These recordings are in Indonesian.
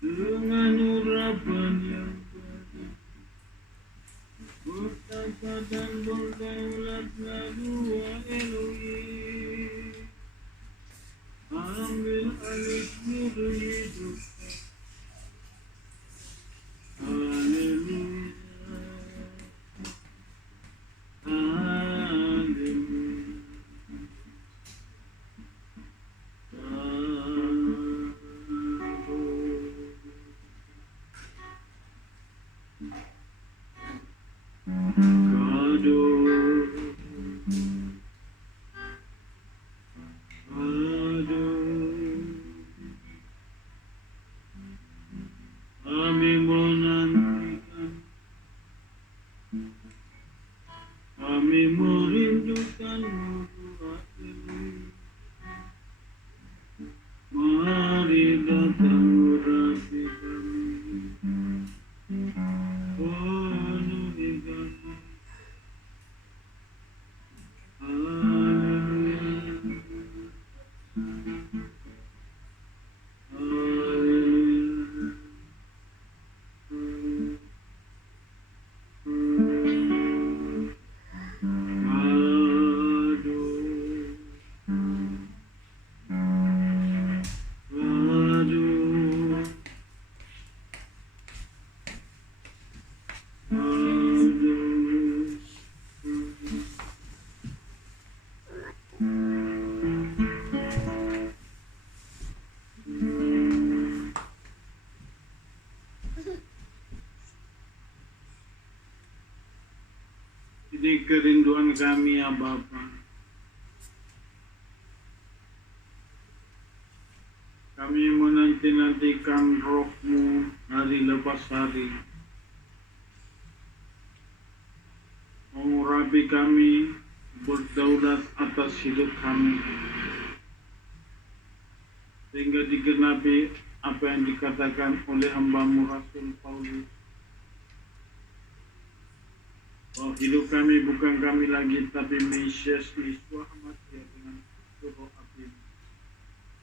Dengan urapan yang bertapa dan berdaulat kedua Elohim, ambil alih seluruh hidup. Haleluya, Ini kerinduan kami ya Bapa. Kami menanti-nantikan roh-Mu hari lepas hari. Mengurapi kami, berdaulat atas hidup kami. Sehingga digenapi apa yang dikatakan oleh hamba-Mu Rasul Paulus. Bahwa hidup kami bukan kami lagi, tapi Mesias Yesus Masih dengan roh api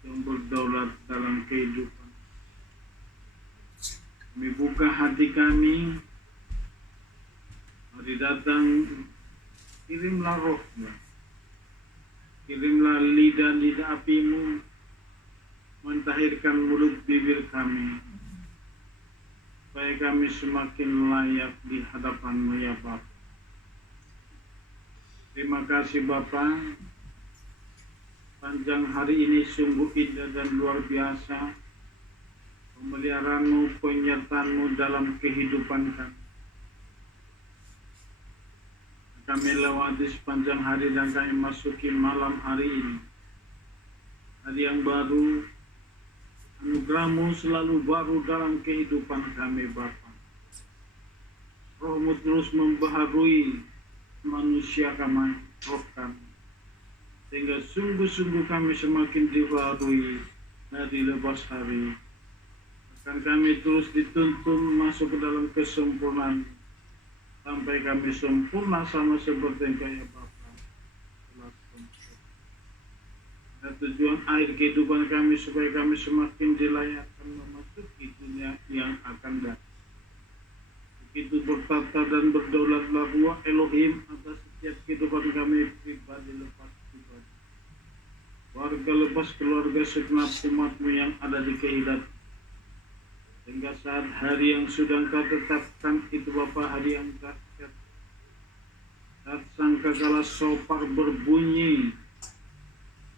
yang berdaulat dalam kehidupan. Kami buka hati kami, mari datang, kirimlah roh-Mu, kirimlah lidah-lidah api-Mu, mentahirkan mulut bibir kami, supaya kami semakin layak di hadapan-Mu ya Bapa. Terima kasih Bapa. Panjang hari ini sungguh indah dan luar biasa. Pemeliharaan-Mu, penyertaan-Mu dalam kehidupan kami. Kami lewati sepanjang hari dan kami masuki malam hari ini. Hari yang baru, anugerah-Mu selalu baru dalam kehidupan kami Bapa. Roh-Mu terus membaharui manusia kami, roh kami. Sehingga sungguh-sungguh kami semakin dibaharui dari lepas hari. Akan kami terus dituntun masuk ke dalam kesempurnaan. Sampai kami sempurna sama seperti Engkau ya Bapa. Dan tujuan akhir kehidupan kami supaya kami semakin dilayakkan memasuki dunia yang akan datang. Begitu bertata dan berdaulatlah Ruach Elohim atas setiap kehidupan kami pribadi lepas pribadi. Warga lepas keluarga segenap umat-Mu yang ada di kehidupan. Sehingga saat hari yang sudah Engkau tetapkan itu Bapa, hari yang dahsyat. Saat sangkakala shofar berbunyi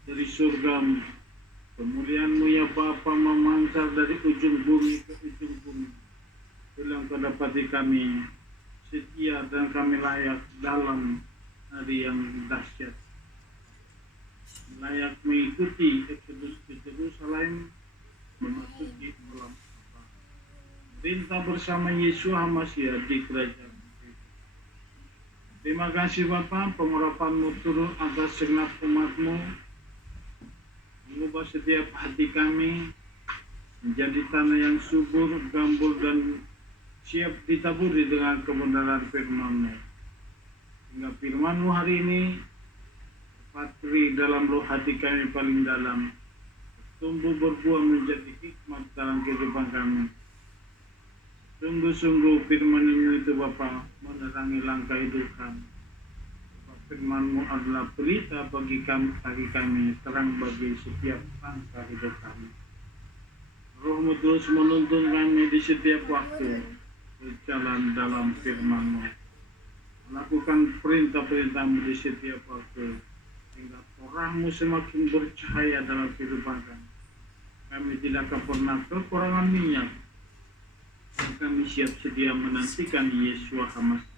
dari surga-Mu, kemuliaan-Mu ya Bapa memancar dari ujung bumi ke ujung bumi. Itulah Engkau dapati kami setia dan kami layak dalam hari yang dahsyat. Layak mengikuti Eksodus ke Yerusalem, memasuki bulan apa. Perintah bersama Yesus Masih di kerajaan. Terima kasih Bapa, pengurapan-Mu turun atas segenap umat-Mu, mengubah setiap hati kami menjadi tanah yang subur, gambur dan siap ditaburi dengan kebenaran firman-Mu. Hingga firman-Mu hari ini patri dalam roh hati kami paling dalam, tumbuh berbuah menjadi hikmat dalam kehidupan kami. Sungguh-sungguh firman-Mu itu Bapa menerangi langkah hidup kami. Firman-Mu adalah pelita bagi kami, terang bagi setiap langkah hidup kami. Roh-Mu terus menuntun kami di setiap waktu berjalan dalam firman-Mu, melakukan perintah-perintah-Mu di setiap waktu, sehingga Torah-Mu semakin bercahaya dalam kehidupan kami. Kami tidak akan pernah kekurangan minyak, dan kami siap sedia menantikan Yesus Masih.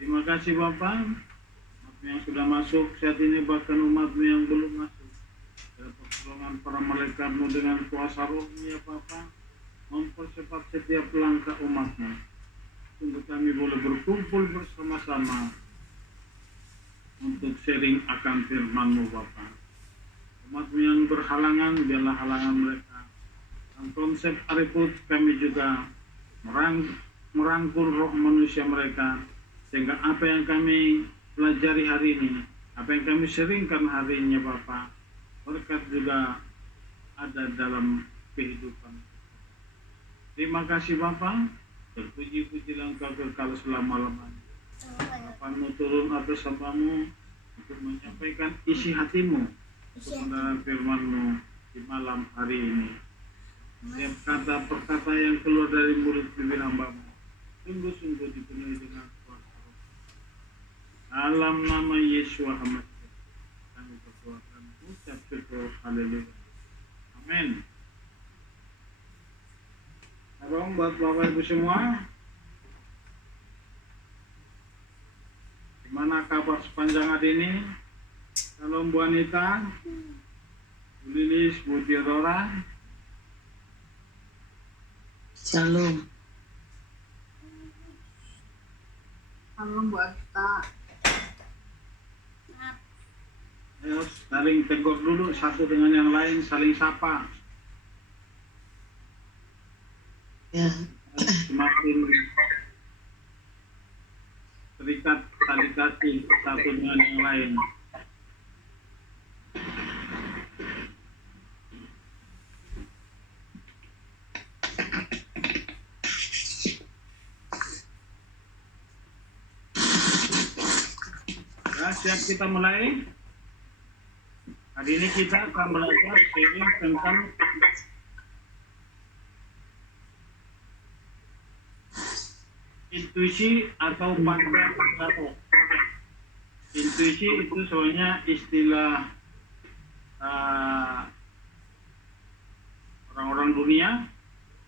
Terima kasih Bapa, umat-Mu yang sudah masuk saat ini, bahkan umat-Mu yang belum masuk. Dalam pertolongan para malaikat-Mu dengan kuasa Roh-Mu ya Bapa, mempercepat setiap langkah umat-Mu. Sungguh kami boleh berkumpul bersama-sama untuk sharing akan firman-Mu Bapa. Umat-Mu yang berhalangan, biarlah halangan mereka. Dalam konsep Arifut kami juga merangkul roh manusia mereka, sehingga apa yang kami pelajari hari ini, apa yang kami seringkan hari ini Bapa, berkat juga ada dalam kehidupan. Terima kasih Bapa, terpuji-pujilah Engkau kekal selama-lamanya. Harapan-Mu turun atas hamba-Mu untuk menyampaikan isi hati-Mu, kebenaran firman-Mu di malam hari ini. Setiap kata perkata yang keluar dari mulut bibir hamba-Mu sungguh-sungguh dipenuhi dengan kuasa Roh. Dalam nama Yesus Masih kami berdoakan, ucap syukur, haleluya, amin. Salam buat Bapak Ibu semua. Terima panjang hari ini. Salam Bu Anita, Bu Lilis, Bu Theodora. Shalom. Salam Bu Agita. Ayo saling tegur dulu satu dengan yang lain, saling sapa. Ya. Semakin terikat tali kasih satu dengan yang lain. Ya, siap kita mulai. Hari ini kita akan belajar sharing tentang intuisi atau panca roh. Intuisi itu sebenarnya istilah orang-orang dunia,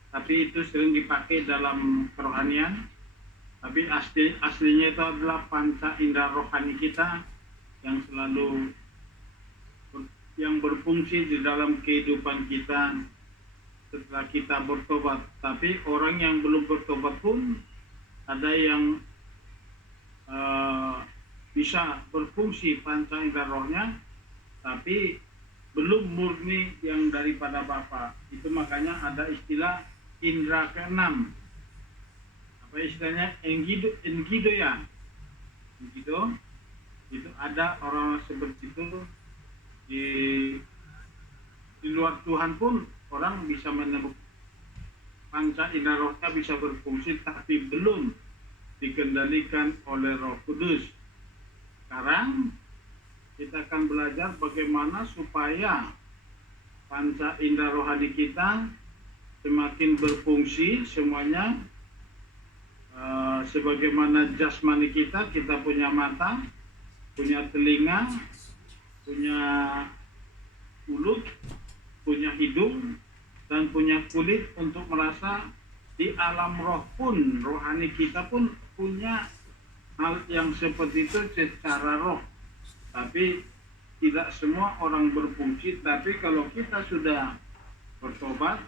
tapi itu sering dipakai dalam kerohanian. Tapi aslinya itu adalah panca indera rohani kita yang selalu yang berfungsi di dalam kehidupan kita setelah kita bertobat. Tapi orang yang belum bertobat pun ada yang bisa berfungsi panca indera rohnya, tapi belum murni yang daripada Bapa. Itu makanya ada istilah indera keenam. Apa istilahnya? Engido ya. Engido. Itu ada orang seperti itu di luar Tuhan pun orang bisa menemukan panca indera rohnya bisa berfungsi, tapi belum dikendalikan oleh Roh Kudus. Sekarang kita akan belajar bagaimana supaya panca indera rohani kita semakin berfungsi semuanya. Sebagaimana jasmani kita punya mata, punya telinga, punya mulut, punya hidung, dan punya kulit untuk merasa. Di alam roh pun, rohani kita pun punya hal yang seperti itu secara roh. Tapi tidak semua orang berfungsi. Tapi kalau kita sudah bertobat,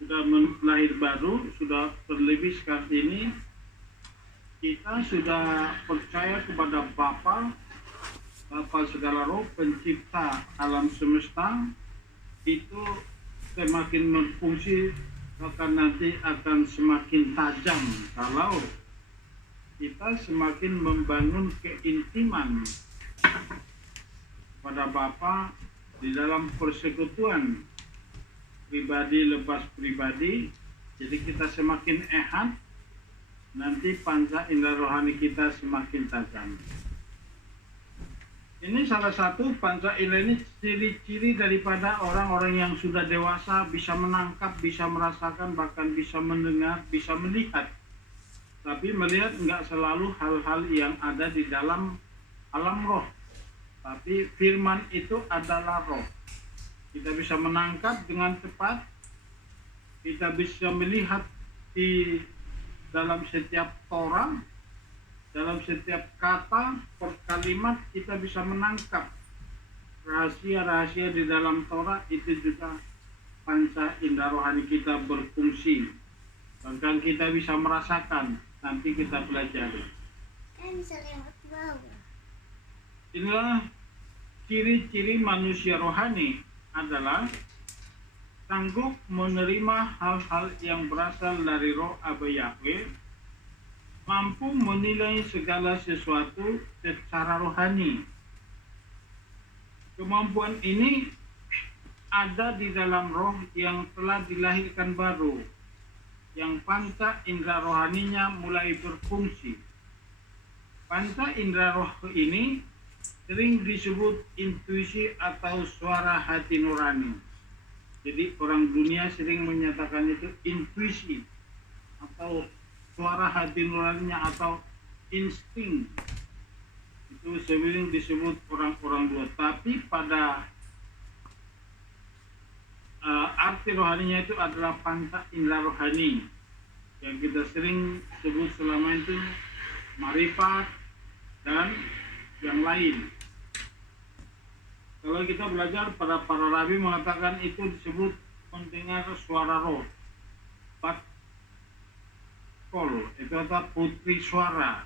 sudah lahir baru, sudah terlebih sekarang ini, kita sudah percaya kepada Bapa segala roh, pencipta alam semesta. Itu semakin berfungsi, maka nanti akan semakin tajam kalau kita semakin membangun keintiman pada Bapa di dalam persekutuan pribadi lepas pribadi. Jadi kita semakin ehad, nanti panca indera rohani kita semakin tajam. Ini salah satu panca indera ini ciri-ciri daripada orang-orang yang sudah dewasa, bisa menangkap, bisa merasakan, bahkan bisa mendengar, bisa melihat. Tapi melihat enggak selalu hal-hal yang ada di dalam alam roh. Tapi firman itu adalah roh. Kita bisa menangkap dengan cepat, kita bisa melihat di dalam setiap Torah, dalam setiap kata per kalimat kita bisa menangkap rahasia-rahasia di dalam Torah. Itu juga panca indera rohani kita berfungsi. Bahkan kita bisa merasakan, nanti kita pelajari. Inilah ciri-ciri manusia rohani adalah sanggup menerima hal-hal yang berasal dari roh Aba Yahweh, mampu menilai segala sesuatu secara rohani. Kemampuan ini ada di dalam roh yang telah dilahirkan baru, yang panca indera rohaninya mulai berfungsi. Panca indera roh ini sering disebut intuisi atau suara hati nurani. Jadi orang dunia sering menyatakan itu intuisi atau suara hati nuraninya atau insting. Itu sering disebut orang-orang dua. Tapi pada arti rohaninya itu adalah panca indera rohani yang kita sering sebut selama itu marifat, dan yang lain. Kalau kita belajar, para rabi mengatakan itu disebut mendengar suara roh, bat kol, itu adalah putri suara.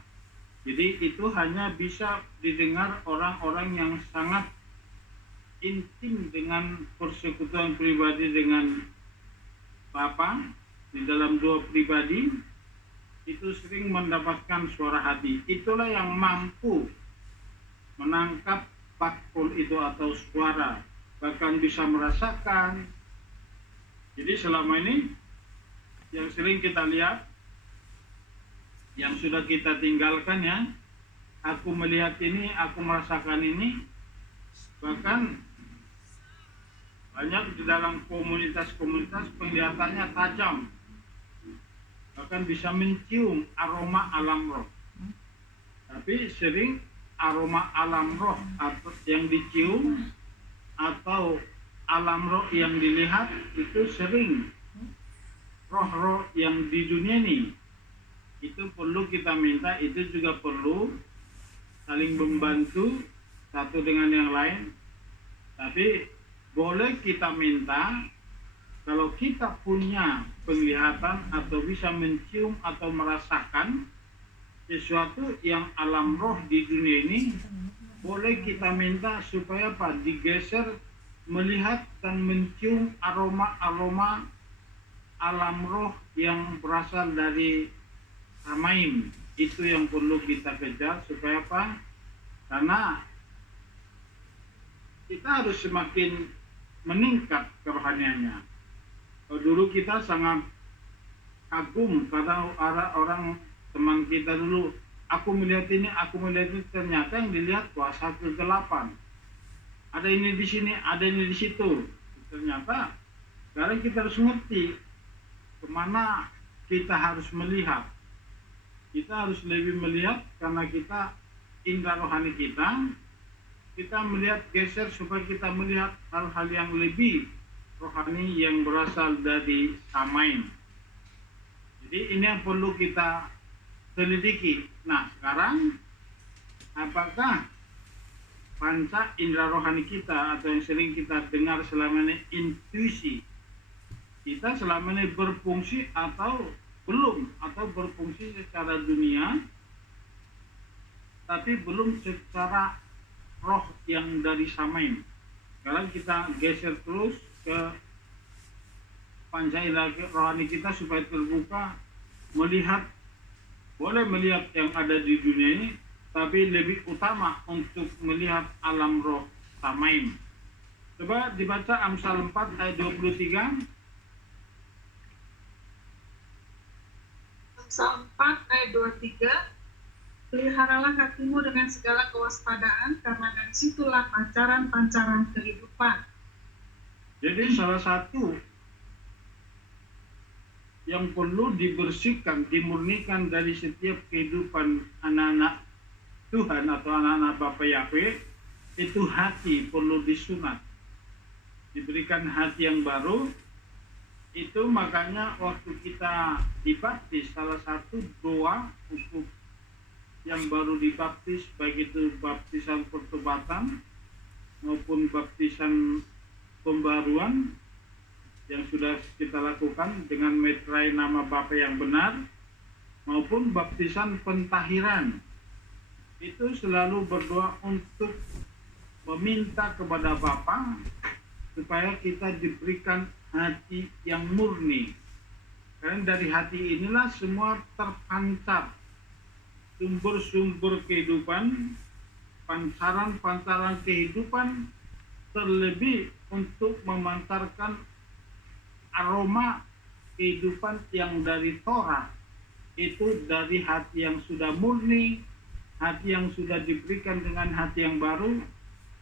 Jadi itu hanya bisa didengar orang-orang yang sangat intim dengan persekutuan pribadi dengan Bapa di dalam dua pribadi, itu sering mendapatkan suara hati. Itulah yang mampu menangkap bakul itu atau suara, bahkan bisa merasakan. Jadi selama ini yang sering kita lihat, yang sudah kita tinggalkan ya, aku melihat ini, aku merasakan ini, bahkan banyak di dalam komunitas-komunitas penglihatannya tajam, bahkan bisa mencium aroma alam roh. Tapi sering aroma alam roh atau yang dicium atau alam roh yang dilihat itu sering roh-roh yang di dunia ini. Itu perlu kita minta, itu juga perlu saling membantu satu dengan yang lain. Tapi boleh kita minta, kalau kita punya penglihatan atau bisa mencium atau merasakan sesuatu yang alam roh di dunia ini, boleh kita minta supaya apa? Digeser melihat dan mencium aroma-aroma alam roh yang berasal dari Samaim. Itu yang perlu kita kejar supaya apa? Karena kita harus semakin meningkat kerohaniannya. Dulu kita sangat kagum karena orang teman kita dulu, aku melihat ini, ternyata yang dilihat kuasa kegelapan. Ada ini di sini, ada ini di situ. Ternyata sekarang kita harus mengerti kemana kita harus melihat. Kita harus lebih melihat karena kita indera rohani kita melihat geser supaya kita melihat hal-hal yang lebih rohani yang berasal dari Samaim. Jadi ini yang perlu kita selidiki. Nah sekarang, apakah panca indera rohani kita atau yang sering kita dengar selama ini intuisi, kita selama ini berfungsi atau belum, atau berfungsi secara dunia tapi belum secara roh yang dari Samaim. Sekarang kita geser terus ke panca indera rohani kita supaya terbuka, melihat, boleh melihat yang ada di dunia ini, tapi lebih utama untuk melihat alam roh Samaim. Coba dibaca Amsal 4 ayat 23. Amsal 4 ayat 23. Peliharalah hatimu dengan segala kewaspadaan, karena dari situlah pancaran-pancaran kehidupan. Jadi salah satu yang perlu dibersihkan, dimurnikan dari setiap kehidupan anak-anak Tuhan atau anak-anak Bapa Yahweh, itu hati perlu disunat, diberikan hati yang baru. Itu makanya waktu kita dibaptis, salah satu doa untuk yang baru dibaptis, baik itu baptisan pertobatan maupun baptisan pembaruan yang sudah kita lakukan dengan meterai nama Bapa yang benar, maupun baptisan pentahiran, itu selalu berdoa untuk meminta kepada Bapa supaya kita diberikan hati yang murni. Karena dari hati inilah semua terpancar sumber-sumber kehidupan, pancaran-pancaran kehidupan, terlebih untuk memantarkan aroma kehidupan yang dari Torah. Itu dari hati yang sudah murni, hati yang sudah diberikan dengan hati yang baru,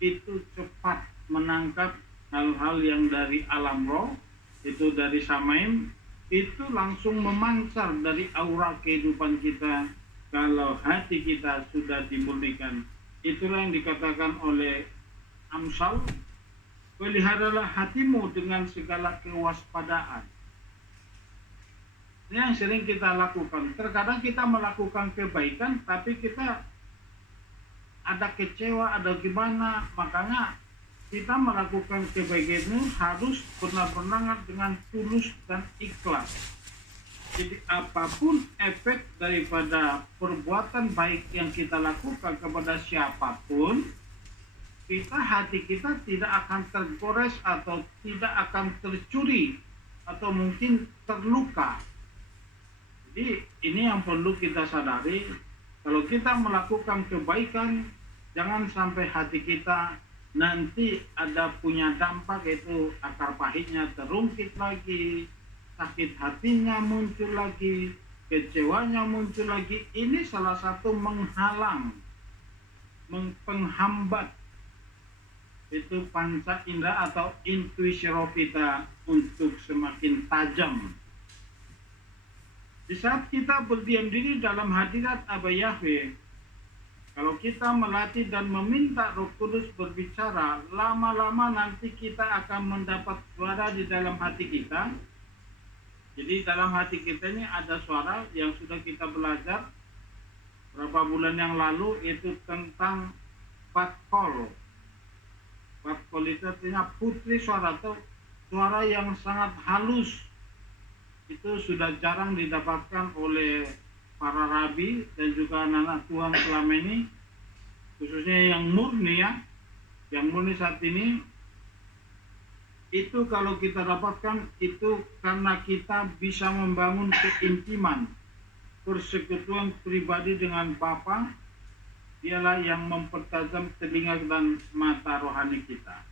itu cepat menangkap hal-hal yang dari alam roh, itu dari Samaim, itu langsung memancar dari aura kehidupan kita. Kalau hati kita sudah dimurnikan, itulah yang dikatakan oleh Amsal, peliharalah hatimu dengan segala kewaspadaan. Ini yang sering kita lakukan. Terkadang kita melakukan kebaikan, tapi kita ada kecewa, ada gimana, makanya kita melakukan kebaikan itu harus benar-benar dengan tulus dan ikhlas. Jadi apapun efek daripada perbuatan baik yang kita lakukan kepada siapapun, hati kita tidak akan tergores atau tidak akan tercuri atau mungkin terluka. Jadi ini yang perlu kita sadari, kalau kita melakukan kebaikan, jangan sampai hati kita nanti ada punya dampak, itu akar pahitnya terungkit lagi, sakit hatinya muncul lagi, kecewanya muncul lagi. Ini salah satu menghalang, penghambat itu panca indera atau intuisi roh kita untuk semakin tajam. Di saat kita berdiam diri dalam hadirat Aba Yahweh, kalau kita melatih dan meminta Roh Kudus berbicara, lama-lama nanti kita akan mendapat suara di dalam hati kita. Jadi dalam hati kita ini ada suara yang sudah kita belajar berapa bulan yang lalu, itu tentang Batkol. Batkol itu artinya putri suara atau suara yang sangat halus. Itu sudah jarang didapatkan oleh para rabi dan juga anak-anak Tuhan selama ini, khususnya yang murni ya, yang murni saat ini. Itu kalau kita dapatkan itu karena kita bisa membangun keintiman, persekutuan pribadi dengan Bapa. Dialah yang mempertajam telinga dan mata rohani kita.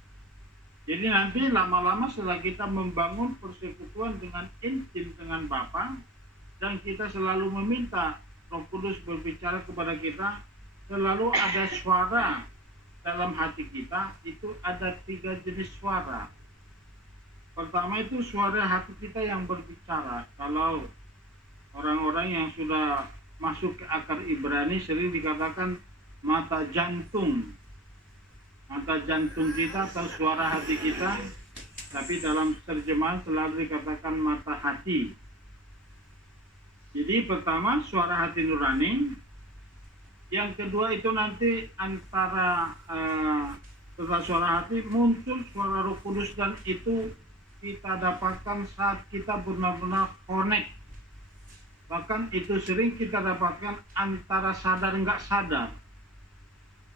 Jadi nanti lama-lama setelah kita membangun persekutuan dengan intim dengan Bapa, dan kita selalu meminta Roh Kudus berbicara kepada kita, selalu ada suara dalam hati kita. Itu ada 3 jenis suara. Pertama itu suara hati kita yang berbicara. Kalau orang-orang yang sudah masuk ke akar Ibrani sering dikatakan mata jantung kita atau suara hati kita, tapi dalam terjemahan selalu dikatakan mata hati. Jadi pertama suara hati nurani, yang kedua itu nanti antara setelah suara hati muncul suara Roh Kudus, dan itu kita dapatkan saat kita benar-benar connect. Bahkan itu sering kita dapatkan antara sadar nggak sadar.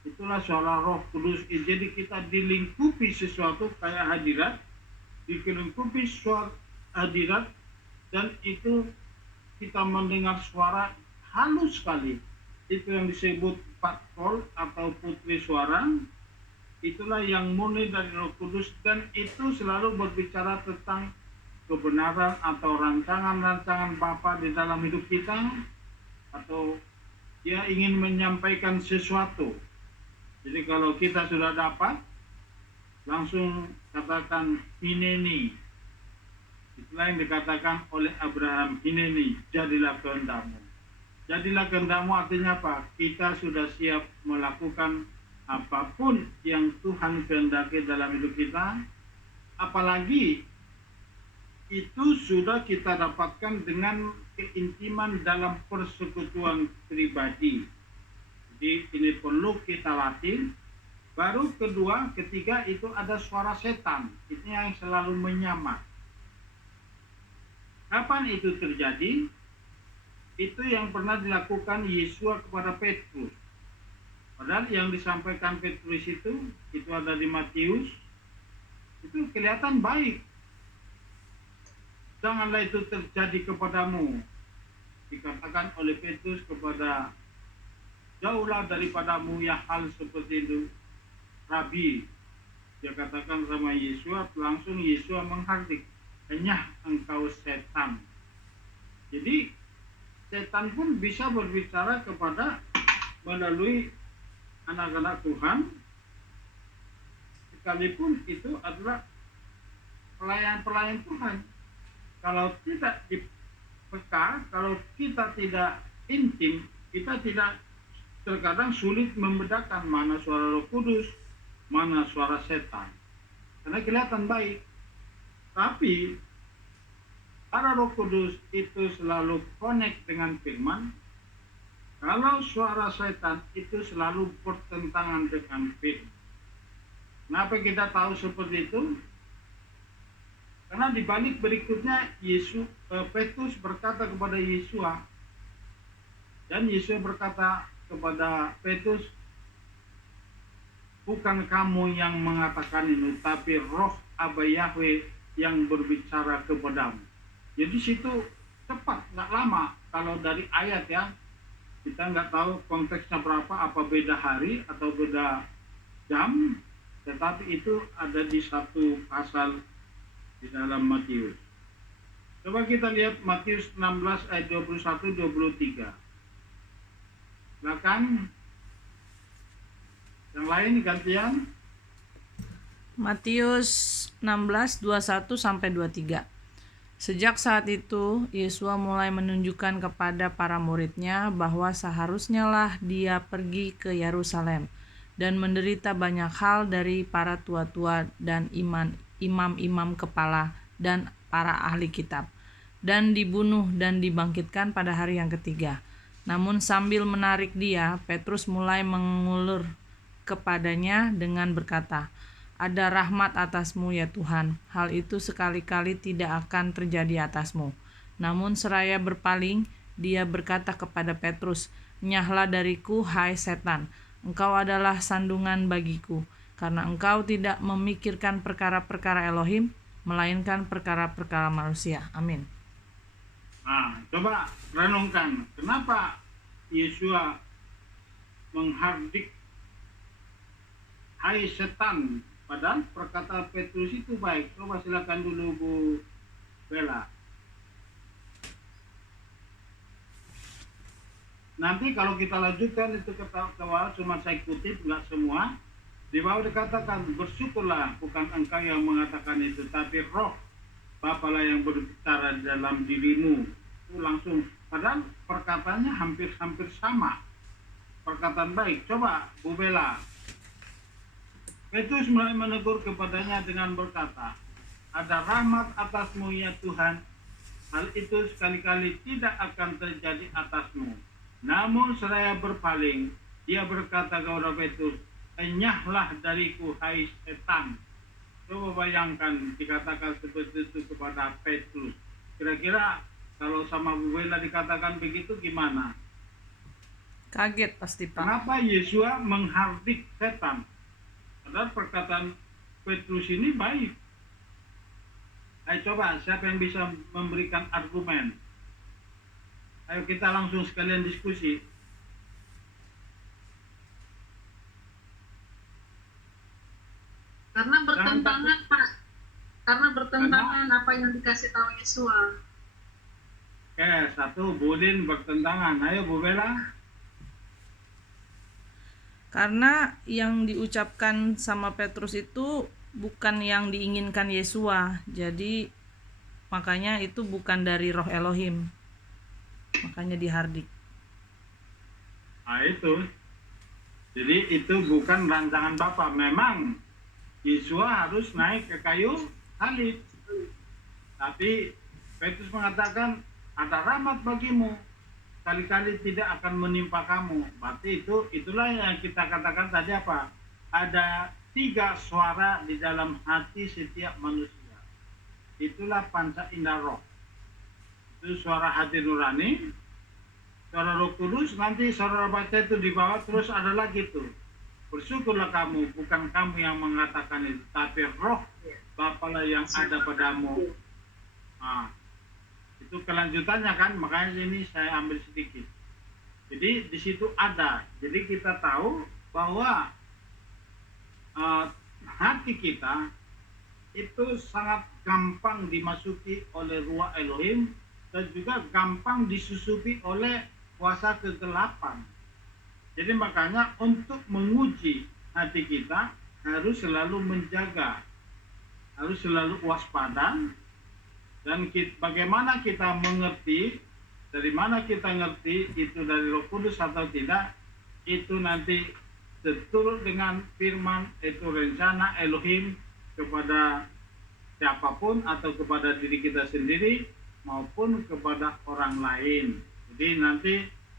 Itulah suara Roh Kudus. Jadi kita dilingkupi sesuatu kayak hadirat, dilingkupi suara hadirat, dan itu kita mendengar suara halus sekali. Itu yang disebut Batkol atau putri suara. Itulah yang murni dari Roh Kudus, dan itu selalu berbicara tentang kebenaran atau rancangan-rancangan Bapa di dalam hidup kita, atau dia ingin menyampaikan sesuatu. Jadi kalau kita sudah dapat, langsung katakan hineni. Itulah yang dikatakan oleh Abraham, hineni, jadilah kehendakmu. Jadilah kehendakmu artinya apa? Kita sudah siap melakukan apapun yang Tuhan kehendaki dalam hidup kita. Apalagi itu sudah kita dapatkan dengan keintiman dalam persekutuan pribadi. Jadi ini perlu kita latih. Baru kedua, ketiga itu ada suara setan. Ini yang selalu menyamar. Kapan itu terjadi? Itu yang pernah dilakukan Yesus kepada Petrus. Padahal yang disampaikan Petrus itu ada di Matius. Itu kelihatan baik. Janganlah itu terjadi kepadamu. Dikatakan oleh Petrus kepada, jauhlah daripadamu ya hal seperti itu, Rabi. Dia katakan sama Yesus, langsung Yesus menghardik, hanya engkau setan. Jadi setan pun bisa berbicara kepada melalui anak-anak Tuhan, sekalipun itu adalah pelayan-pelayan Tuhan. Kalau tidak dipeka, kalau kita tidak intim, kita tidak, terkadang sulit membedakan mana suara Roh Kudus, mana suara setan. Karena kelihatan baik. Tapi para Roh Kudus itu selalu connect dengan firman. Kalau suara setan itu selalu bertentangan dengan firman. Kenapa kita tahu seperti itu? Karena di balik berikutnya Petrus berkata kepada Yesua, dan Yesus berkata kepada Petrus, bukan kamu yang mengatakan ini, tapi Roh Aba Yahweh yang berbicara kepadamu. Jadi situ cepat, nggak lama. Kalau dari ayat ya, kita nggak tahu konteksnya berapa, apa beda hari atau beda jam, tetapi itu ada di satu pasal di dalam Matius. Coba kita lihat Matius 16 ayat 21-23. Silakan. Yang lain gantian. Matius 16, 21-23. Sejak saat itu, Yesus mulai menunjukkan kepada para muridnya bahwa seharusnya lah dia pergi ke Yerusalem dan menderita banyak hal dari para tua-tua dan imam-imam kepala dan para ahli kitab, dan dibunuh dan dibangkitkan pada hari yang ketiga. Namun sambil menarik dia, Petrus mulai mengulur kepadanya dengan berkata, ada rahmat atasmu ya Tuhan, hal itu sekali-kali tidak akan terjadi atasmu. Namun seraya berpaling, dia berkata kepada Petrus, nyahlah dariku hai setan, engkau adalah sandungan bagiku, karena engkau tidak memikirkan perkara-perkara Elohim, melainkan perkara-perkara manusia. Amin. Nah, coba renungkan, kenapa Yesua menghardik hai setan, padahal perkataan Petrus itu baik. Coba silakan dulu Bu Bella. Nanti kalau kita lanjutkan itu ke bawah, cuma saya kutip, nggak semua. Di bawah dikatakan, bersyukurlah bukan engkau yang mengatakan itu, tapi Roh Bapalah yang berbicara di dalam dirimu. Itu langsung, padahal perkataannya hampir sama. Perkataan baik. Coba Bu Bella. Petrus mulai menegur kepadanya dengan berkata, ada rahmat atasmu ya Tuhan, hal itu sekali-kali tidak akan terjadi atasmu. Namun seraya berpaling, dia berkata kepada Petrus, enyahlah dariku hai setan. Coba bayangkan dikatakan seperti itu kepada Petrus. Kira-kira kalau sama Bu Bella dikatakan begitu gimana? Kaget pasti Pak. Kenapa Yesua menghardik setan? Padahal perkataan Petrus ini baik. Ayo coba, siapa yang bisa memberikan argumen? Ayo kita langsung sekalian diskusi. Karena bertentangan, Pak. Karena bertentangan apa yang dikasih tahu Yesua. Oke, satu, Budin bertentangan. Ayo Bu Bella. Karena yang diucapkan sama Petrus itu bukan yang diinginkan Yesua. Jadi makanya itu bukan dari Roh Elohim. Makanya dihardik. Nah itu. Jadi itu bukan rancangan Bapa. Memang Yesua harus naik ke kayu salib. Tapi Petrus mengatakan ada rahmat bagimu, kali-kali tidak akan menimpa kamu. Berarti itulah yang kita katakan tadi apa? Ada 3 suara di dalam hati setiap manusia. Itulah panca indera roh. Itu suara hati nurani, suara Roh Kudus, nanti suara baca itu di bawah, terus ada lagi tuh. Bersyukurlah kamu, bukan kamu yang mengatakan itu, tapi Roh Bapalah yang ada padamu. Nah, itu kelanjutannya kan, makanya ini saya ambil sedikit. Jadi di situ ada. Jadi kita tahu bahwa hati kita itu sangat gampang dimasuki oleh ruah Elohim dan juga gampang disusupi oleh kuasa kegelapan. Jadi makanya untuk menguji hati kita harus selalu menjaga, harus selalu waspada. Dan bagaimana kita mengerti, dari mana kita ngerti itu dari Roh Kudus atau tidak, itu nanti betul dengan firman, itu rencana Elohim kepada siapapun atau kepada diri kita sendiri maupun kepada orang lain. Jadi nanti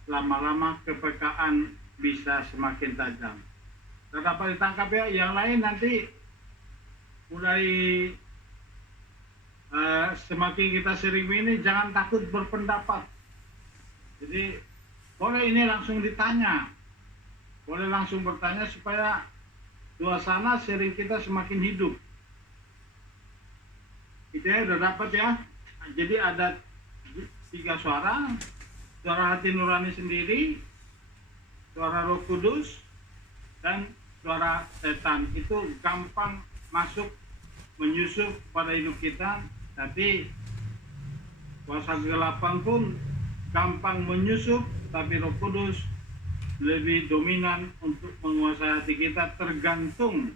lama-lama kepekaan bisa semakin tajam. Dapat ditangkap ya. Yang lain nanti mulai semakin kita sering ini, jangan takut berpendapat. Jadi boleh ini langsung ditanya, boleh langsung bertanya supaya suasana sering kita semakin hidup. Itu ya, udah dapat ya. Jadi ada 3 suara: suara hati nurani sendiri, suara Roh Kudus, dan suara setan. Itu gampang masuk, menyusup pada hidup kita. Tapi kuasa kegelapan pun gampang menyusup, tapi Roh Kudus lebih dominan untuk menguasai hati kita. Tergantung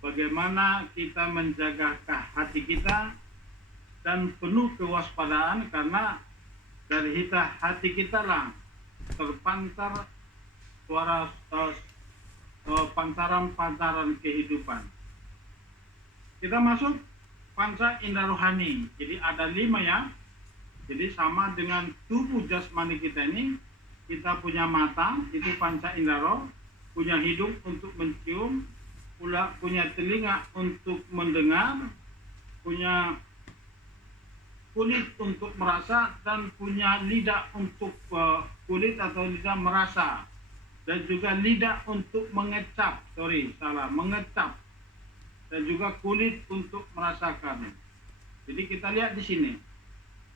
bagaimana kita menjaga hati kita dan penuh kewaspadaan, karena dari hati kita lah terpancar suara pancaran kehidupan. Kita masuk panca indera rohani. Jadi ada 5 ya. Jadi sama dengan tubuh jasmani kita ini, kita punya mata, itu panca indera roh, punya hidung untuk mencium, pula punya telinga untuk mendengar, punya kulit untuk merasa, dan punya lidah untuk kulit atau lidah merasa, dan juga lidah untuk mengecap, mengecap, dan juga kulit untuk merasakan. Jadi kita lihat di sini.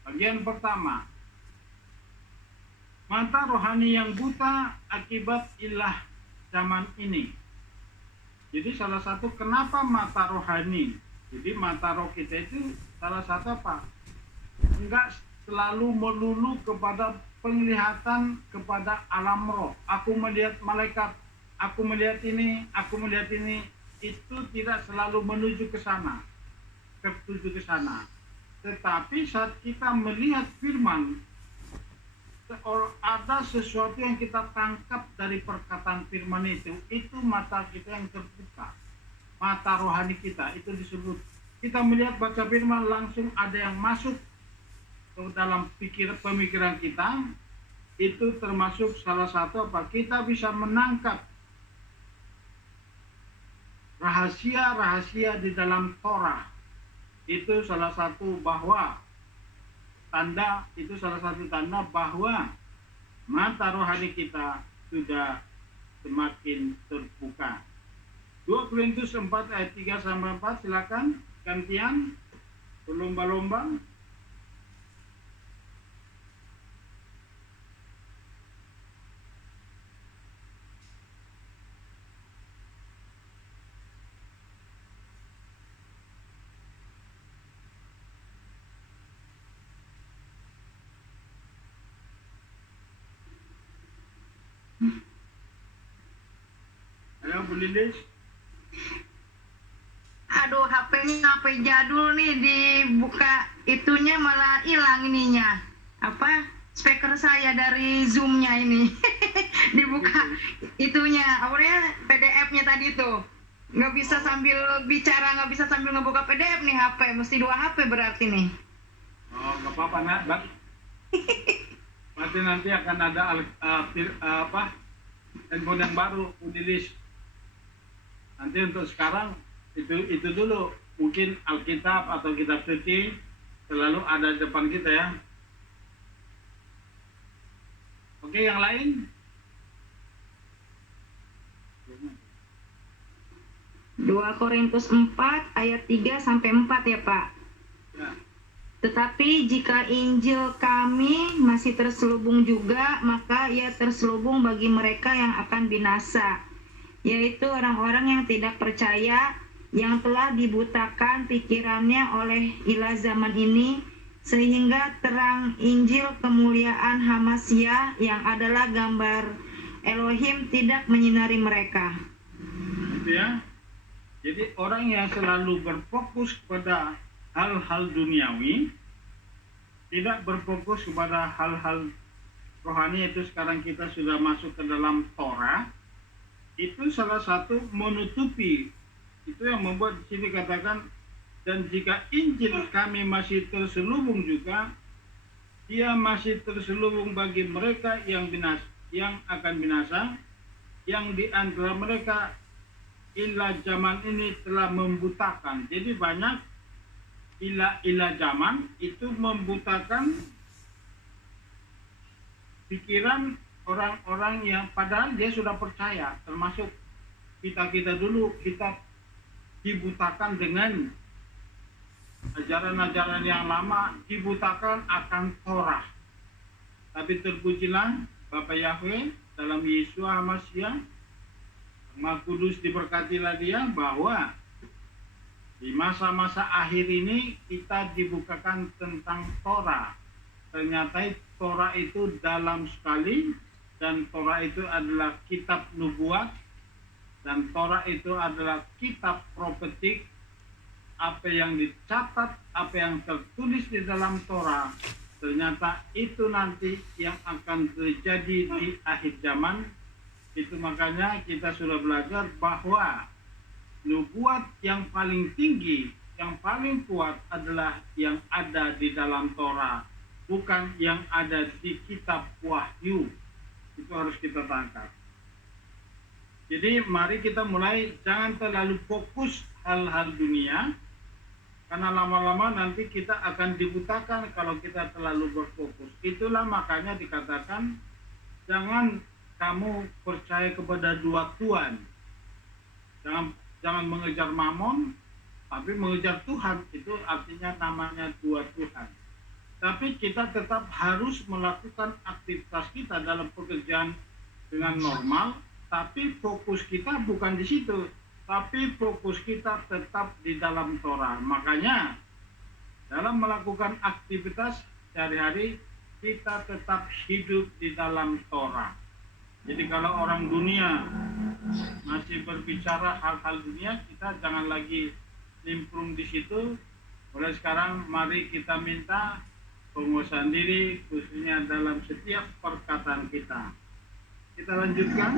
Bagian pertama, mata rohani yang buta akibat ilah zaman ini. Jadi salah satu kenapa mata rohani. Jadi mata roh kita itu salah satu apa? Enggak selalu melulu kepada penglihatan kepada alam roh. Aku melihat malaikat, aku melihat ini, itu tidak selalu menuju ke sana, Tetapi saat kita melihat firman, ada sesuatu yang kita tangkap dari perkataan firman itu mata kita yang terbuka, mata rohani kita itu disebut. Kita melihat baca firman, langsung ada yang masuk ke dalam pemikiran kita. Itu termasuk salah satu apa? Kita bisa menangkap rahasia-rahasia di dalam Torah. Itu salah satu tanda bahwa mata rohani kita sudah semakin terbuka. 2 Korintus 4 ayat 3 sampai 4, silakan gantian berlomba-lomba. Ayo Bu Lilis. Aduh, HP-nya HP jadul nih, dibuka itunya malah hilang ininya. Apa? Speaker saya dari Zoom-nya ini. Dibuka itunya, awalnya PDF-nya tadi tuh. Nggak bisa sambil bicara, nggak bisa sambil ngebuka PDF nih HP. Mesti 2 HP berarti nih. Oh, nggak apa-apa, Nak. Berarti nanti akan ada handphone yang baru, Udilis. Nanti untuk sekarang itu dulu, mungkin Alkitab atau kitab suci selalu ada di depan kita ya. Oke, yang lain? 2 Korintus 4 ayat 3 sampai 4 ya Pak. Ya. Tetapi jika Injil kami masih terselubung juga, maka ia terselubung bagi mereka yang akan binasa, yaitu orang-orang yang tidak percaya, yang telah dibutakan pikirannya oleh ilah zaman ini, sehingga terang Injil kemuliaan Hamasyah yang adalah gambar Elohim tidak menyinari mereka. Gitu ya. Jadi orang yang selalu berfokus pada hal-hal duniawi, tidak berfokus kepada hal-hal rohani, itu sekarang kita sudah masuk ke dalam Torah, itu salah satu menutupi. Itu yang membuat di sini katakan, dan jika Injil kami masih terselubung juga, dia masih terselubung bagi mereka yang akan binasa, yang di antara mereka ilah zaman ini telah membutakan. Jadi banyak ilah zaman itu membutakan pikiran orang-orang yang padahal dia sudah percaya, termasuk kita dulu, kita dibutakan dengan ajaran-ajaran yang lama, dibutakan akan Torah. Tapi terpujilah Bapa Yahweh dalam Yesus Hamasyah, Maha Kudus diberkatilah dia, bahwa di masa-masa akhir ini kita dibukakan tentang Torah. Ternyata Torah itu dalam sekali, dan Torah itu adalah kitab nubuat, dan Torah itu adalah kitab profetik. Apa yang dicatat, apa yang tertulis di dalam Torah, ternyata itu nanti yang akan terjadi di akhir zaman. Itu makanya kita sudah belajar bahwa nubuat yang paling tinggi, yang paling kuat adalah yang ada di dalam Torah, bukan yang ada di kitab Wahyu. Itu harus kita tangkap. Jadi mari kita mulai, jangan terlalu fokus hal-hal dunia, karena lama-lama nanti kita akan dibutakan kalau kita terlalu berfokus. Itulah makanya dikatakan jangan kamu percaya kepada dua Tuhan. Jangan mengejar mamon, tapi mengejar Tuhan. Itu artinya namanya dua Tuhan. Tapi kita tetap harus melakukan aktivitas kita dalam pekerjaan dengan normal, tapi fokus kita bukan di situ, tapi fokus kita tetap di dalam Torah. Makanya dalam melakukan aktivitas sehari-hari kita tetap hidup di dalam Torah. Jadi kalau orang dunia masih berbicara hal-hal dunia, kita jangan lagi nimbrung di situ. Mulai sekarang mari kita minta penguasaan diri, khususnya dalam setiap perkataan kita. Kita lanjutkan.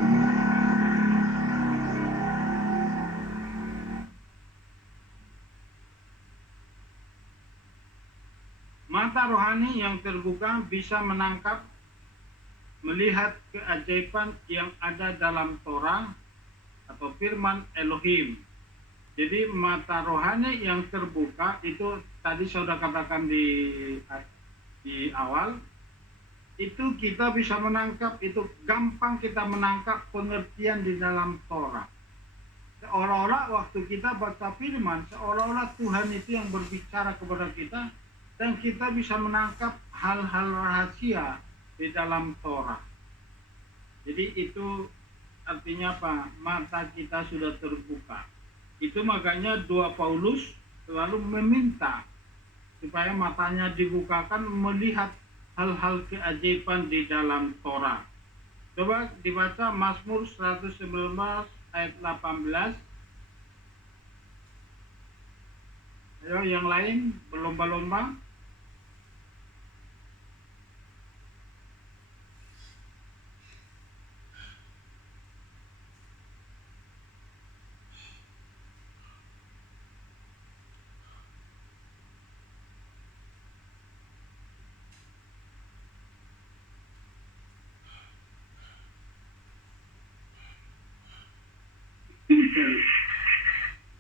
Mata rohani yang terbuka bisa menangkap, melihat keajaiban yang ada dalam Torah atau firman Elohim. Jadi mata rohani yang terbuka itu tadi saudara katakan di awal, itu kita bisa menangkap, itu gampang kita menangkap pengertian di dalam Torah. Seolah-olah waktu kita baca firman, seolah-olah Tuhan itu yang berbicara kepada kita, dan kita bisa menangkap hal-hal rahasia di dalam Torah. Jadi itu artinya apa? Mata kita sudah terbuka. Itu makanya doa Paulus selalu meminta supaya matanya dibukakan melihat hal-hal keajaiban di dalam Torah. Coba dibaca Mazmur 119 ayat 18. Ayo yang lain berlomba-lomba.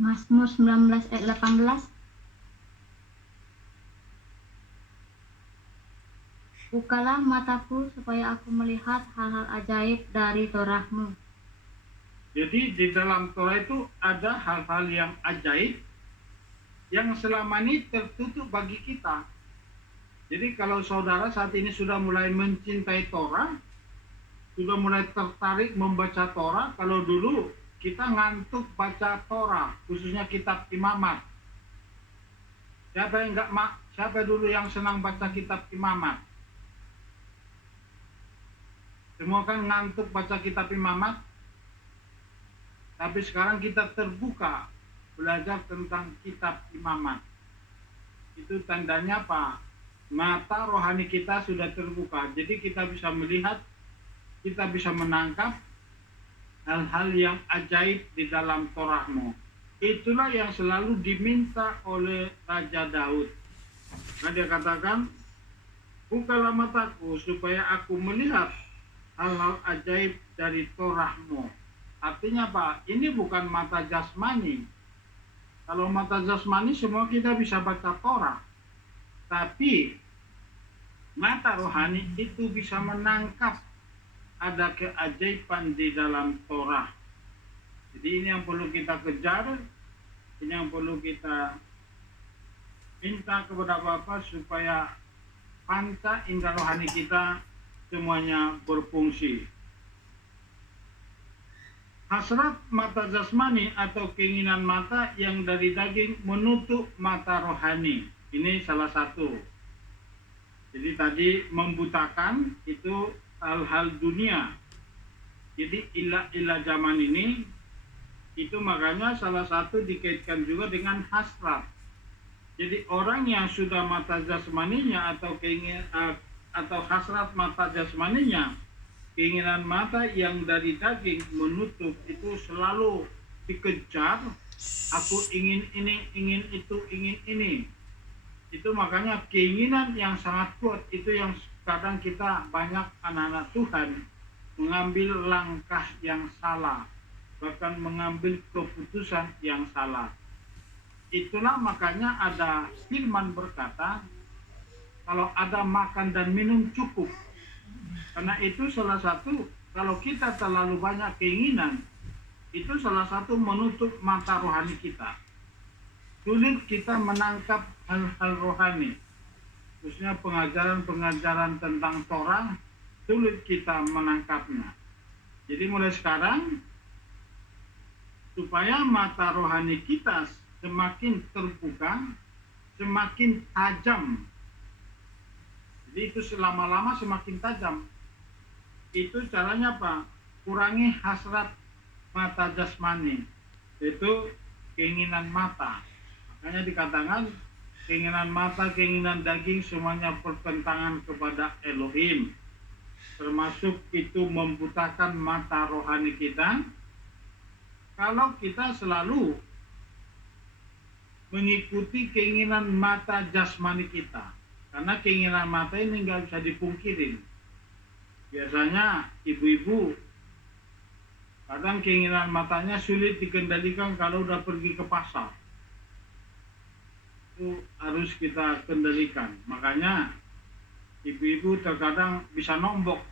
Mazmur 19 ayat 18. Bukalah mataku supaya aku melihat hal-hal ajaib dari Torah-Mu. Jadi di dalam Torah itu ada hal-hal yang ajaib yang selama ini tertutup bagi kita. Jadi kalau saudara saat ini sudah mulai mencintai Torah, sudah mulai tertarik membaca Torah, kalau dulu kita ngantuk baca Torah, khususnya kitab Imamat. Siapa dulu yang senang baca kitab Imamat? Semua kan ngantuk baca kitab Imamat. Tapi sekarang kita terbuka belajar tentang kitab Imamat. Itu tandanya apa? Mata rohani kita sudah terbuka. Jadi kita bisa melihat, kita bisa menangkap hal-hal yang ajaib di dalam Torah-Mu. Itulah yang selalu diminta oleh Raja Daud. Nah, dia katakan, bukalah mataku supaya aku melihat hal-hal ajaib dari Torah-Mu. Artinya apa? Ini bukan mata jasmani. Kalau mata jasmani semua kita bisa baca Torah. Tapi mata rohani itu bisa menangkap ada keajaiban di dalam Torah. Jadi ini yang perlu kita kejar, ini yang perlu kita minta kepada Bapa supaya panca indera rohani kita semuanya berfungsi. Hasrat mata jasmani atau keinginan mata yang dari daging menutup mata rohani. Ini salah satu. Jadi tadi membutakan itu hal-hal dunia. Jadi ilah-ilah zaman ini itu makanya salah satu dikaitkan juga dengan hasrat. Jadi orang yang sudah mata jasmaninya atau keinginan atau hasrat mata jasmaninya, keinginan mata yang dari daging menutup itu selalu dikejar. Aku ingin ini, ingin itu, ingin ini. Itu makanya keinginan yang sangat kuat itu yang kadang kita banyak anak-anak Tuhan mengambil langkah yang salah, bahkan mengambil keputusan yang salah. Itulah makanya ada firman berkata, kalau ada makan dan minum cukup. Karena itu salah satu, kalau kita terlalu banyak keinginan, itu salah satu menutup mata rohani kita. Sulit kita menangkap hal-hal rohani. Khususnya pengajaran-pengajaran tentang Torah, sulit kita menangkapnya. Jadi mulai sekarang, supaya mata rohani kita semakin terbuka, semakin tajam. Jadi itu selama-lama semakin tajam. Itu caranya apa? Kurangi hasrat mata jasmani, itu keinginan mata. Makanya dikatakan keinginan mata, keinginan daging semuanya bertentangan kepada Elohim. Termasuk itu membutakan mata rohani kita. Kalau kita selalu mengikuti keinginan mata jasmani kita, karena keinginan mata ini nggak bisa dipungkirin. Biasanya ibu-ibu kadang keinginan matanya sulit dikendalikan kalau udah pergi ke pasar. Itu harus kita kendalikan. Makanya ibu-ibu terkadang bisa nombok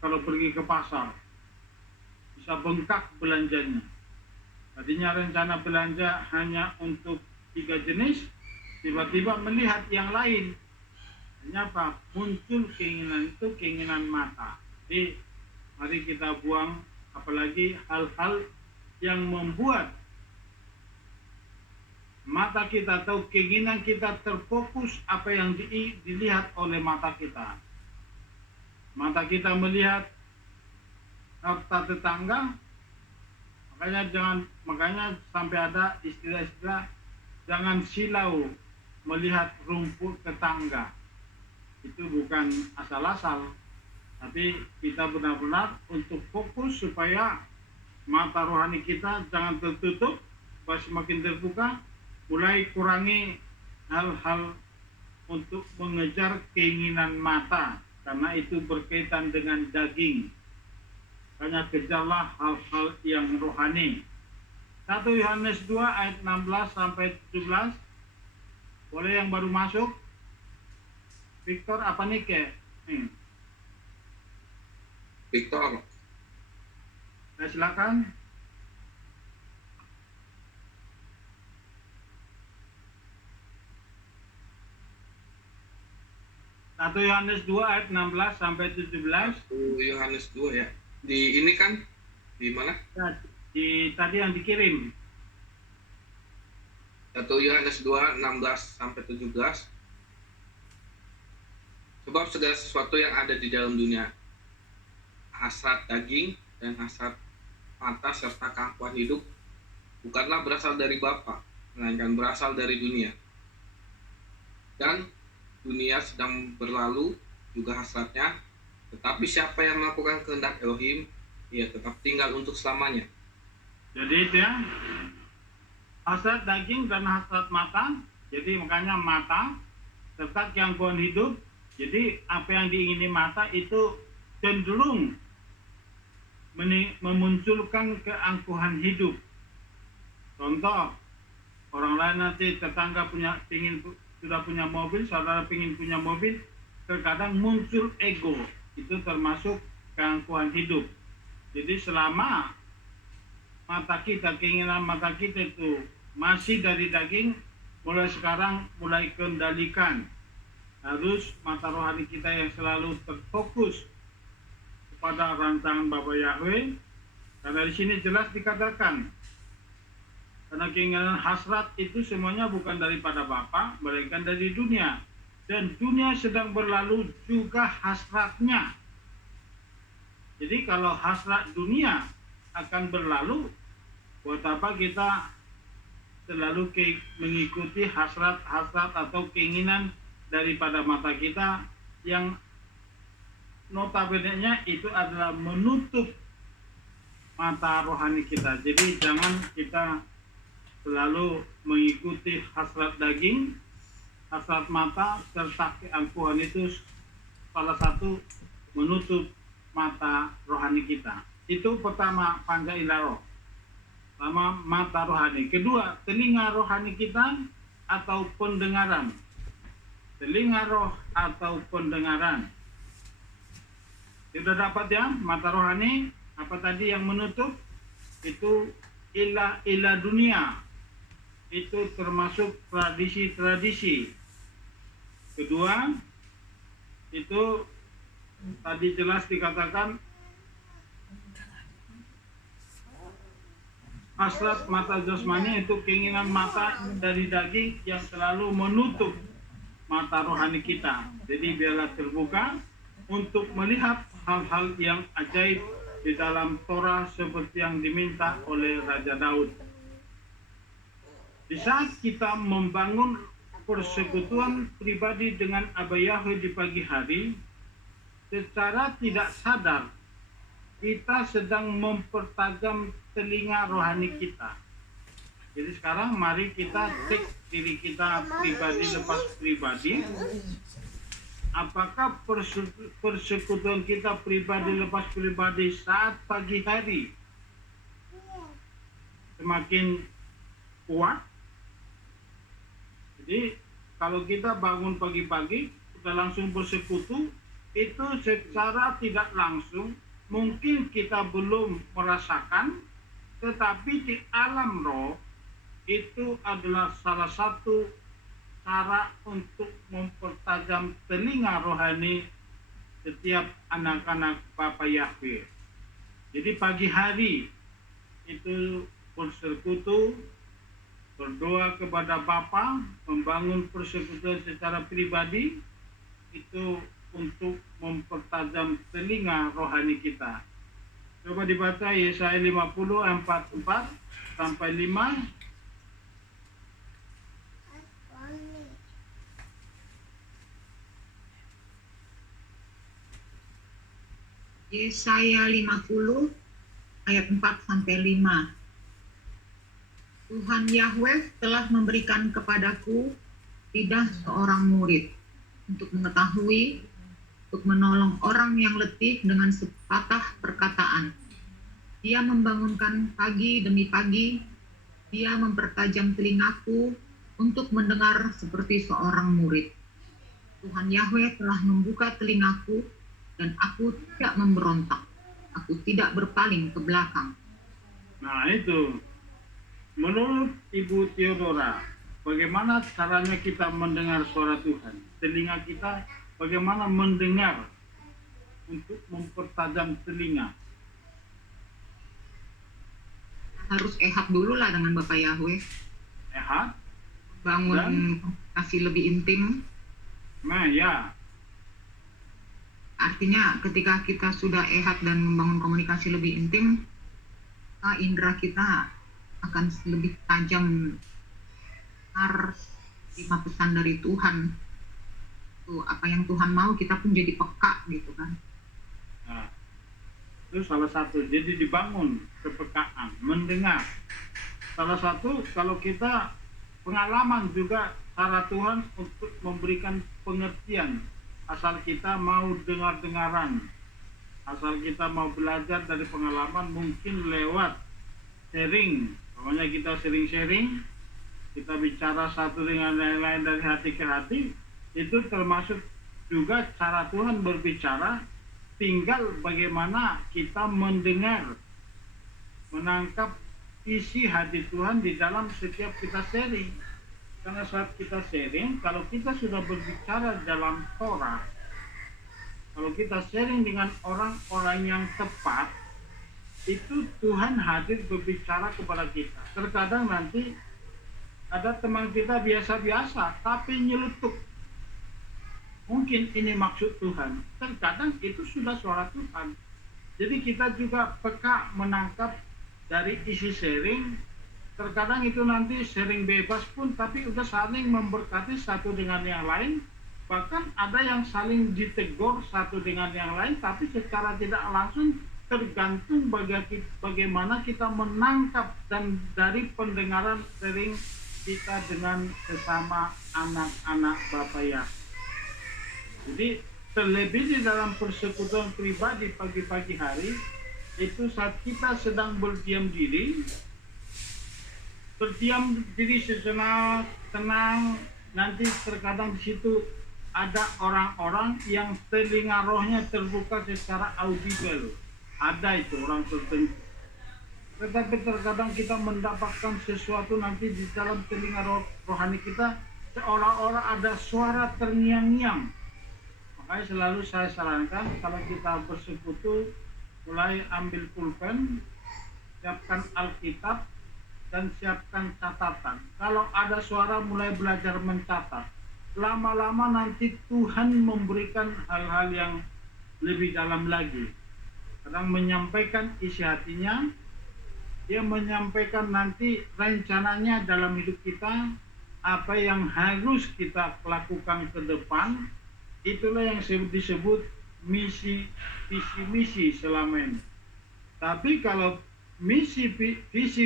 kalau pergi ke pasar, bisa bengkak belanjanya. Tadinya rencana belanja hanya untuk 3 jenis, tiba-tiba melihat yang lain. Hanya apa? Muncul keinginan itu, keinginan mata. Jadi mari kita buang apalagi hal-hal yang membuat mata kita atau keinginan kita terfokus apa yang dilihat oleh mata kita. Mata kita melihat harta tetangga, makanya sampai ada istilah-istilah jangan silau melihat rumput tetangga. Itu bukan asal-asal, tapi kita benar-benar untuk fokus supaya mata rohani kita jangan tertutup, supaya semakin terbuka. Mulai kurangi hal-hal untuk mengejar keinginan mata, karena itu berkaitan dengan daging. Hanya kejarlah hal-hal yang rohani. 1 Yohanes 2 ayat 16 sampai 17. Boleh yang baru masuk? Victor apa Nike? Victor. Nah, silakan. Satu Yohanes 2 ayat 16 sampai 17. 1 Yohanes 2 ya. Di ini kan di mana? Tadi yang dikirim. 1 Yohanes 2 16 sampai 17. Sebab segala sesuatu yang ada di dalam dunia, hasrat daging dan hasrat mata serta keangkuhan hidup, bukanlah berasal dari Bapa, melainkan berasal dari dunia. Dan dunia sedang berlalu, juga hasratnya, tetapi siapa yang melakukan kehendak Elohim, ia tetap tinggal untuk selamanya. Jadi itu ya, hasrat daging dan hasrat mata. Jadi makanya mata serta keangkuhan hidup Jadi apa yang diingini mata itu cenderung memunculkan keangkuhan hidup. Contoh, orang lain nanti tetangga sudah punya mobil, saudara ingin punya mobil, terkadang muncul ego. Itu termasuk keangkuhan hidup. Jadi selama keinginan mata kita itu masih dari daging, mulai sekarang mulai kendalikan. Harus mata rohani kita yang selalu terfokus kepada rancangan Bapa Yahweh. Karena di sini jelas dikatakan, karena keinginan hasrat itu semuanya bukan daripada Bapa, melainkan dari dunia. Dan dunia sedang berlalu juga hasratnya. Jadi kalau hasrat dunia akan berlalu, buat apa kita selalu mengikuti hasrat-hasrat atau keinginan daripada mata kita yang notabene-nya itu adalah menutup mata rohani kita. Jadi jangan kita selalu mengikuti hasrat daging, hasrat mata, serta keangkuhan itu salah satu menutup mata rohani kita. Itu pertama, panja ilaro, sama mata rohani. Kedua, telinga rohani kita atau pendengaran. Telinga roh atau pendengaran. Sudah dapat ya, mata rohani, apa tadi yang menutup? Itu ilah dunia. Itu termasuk tradisi-tradisi. Kedua, itu tadi jelas dikatakan hasrat mata jasmani, itu keinginan mata dari daging yang selalu menutup mata rohani kita. Jadi biarlah terbuka untuk melihat hal-hal yang ajaib di dalam Torah seperti yang diminta oleh Raja Daud. Di saat kita membangun persekutuan pribadi dengan Abah Yahweh di pagi hari, secara tidak sadar kita sedang mempertajam telinga rohani kita. Jadi sekarang mari kita cek diri kita pribadi lepas pribadi. Apakah persekutuan kita pribadi lepas pribadi saat pagi hari semakin kuat? Jadi kalau kita bangun pagi-pagi kita langsung bersekutu, itu secara tidak langsung mungkin kita belum merasakan, tetapi di alam roh itu adalah salah satu cara untuk mempertajam telinga rohani setiap anak-anak Bapa Yahweh. Jadi pagi hari itu bersekutu, berdoa kepada Bapa, membangun persekutuan secara pribadi, itu untuk mempertajam telinga rohani kita. Coba dibaca Yesaya 50 4 sampai 5. Yesaya 50 ayat 4 sampai 5. Tuhan Yahweh telah memberikan kepadaku lidah seorang murid untuk mengetahui, untuk menolong orang yang letih dengan sepatah perkataan. Dia membangunkan pagi demi pagi, dia mempertajam telingaku untuk mendengar seperti seorang murid. Tuhan Yahweh telah membuka telingaku dan aku tidak memberontak, aku tidak berpaling ke belakang. Nah itu, menurut Ibu Theodora, bagaimana caranya kita mendengar suara Tuhan? Telinga kita bagaimana mendengar untuk mempertajam telinga? Harus ehat dulu lah dengan Bapak Yahweh. Ehat? Bangun kasih lebih intim. Nah ya. Artinya ketika kita sudah ehat dan membangun komunikasi lebih intim, indera kita akan lebih tajam lima pesan dari Tuhan. Tuh, apa yang Tuhan mau kita pun jadi peka gitu kan. Nah, itu salah satu. Jadi dibangun kepekaan, mendengar. Salah satu kalau kita pengalaman juga cara Tuhan untuk memberikan pengertian asal kita mau dengar-dengaran, asal kita mau belajar dari pengalaman, mungkin lewat sharing. Pokoknya kita sering-sharing, kita bicara satu dengan yang lain dari hati ke hati, itu termasuk juga cara Tuhan berbicara. Tinggal bagaimana kita mendengar, menangkap isi hati Tuhan di dalam setiap kita sharing. Karena saat kita sharing, kalau kita sudah berbicara dalam Torah, kalau kita sharing dengan orang-orang yang tepat, itu Tuhan hadir berbicara kepada kita. Terkadang nanti ada teman kita biasa-biasa, tapi nyeletuk. Mungkin ini maksud Tuhan. Terkadang itu sudah suara Tuhan. Jadi kita juga peka menangkap dari isi sharing. Terkadang itu nanti sharing bebas pun, tapi udah saling memberkati satu dengan yang lain. Bahkan ada yang saling ditegur satu dengan yang lain, tapi secara tidak langsung tergantung bagaimana kita menangkap dan dari pendengaran sharing kita dengan sesama anak-anak Bapa Yahweh. Jadi terlebih di dalam persekutuan pribadi pagi-pagi hari, itu saat kita sedang berdiam diri sejenak, tenang. Nanti terkadang di situ ada orang-orang yang telinga rohnya terbuka secara audible. Ada itu orang tertentu. Tetapi terkadang kita mendapatkan sesuatu nanti di dalam telinga rohani kita, seolah-olah ada suara terngiang-ngiang. Makanya selalu saya sarankan kalau kita bersekutu, mulai ambil pulpen, siapkan Alkitab, dan siapkan catatan. Kalau ada suara, mulai belajar mencatat. Lama-lama nanti Tuhan memberikan hal-hal yang lebih dalam lagi. Kadang menyampaikan isi hatinya, dia menyampaikan nanti rencananya dalam hidup kita, apa yang harus kita lakukan ke depan. Itulah yang disebut misi, visi misi selama ini. Tapi kalau visi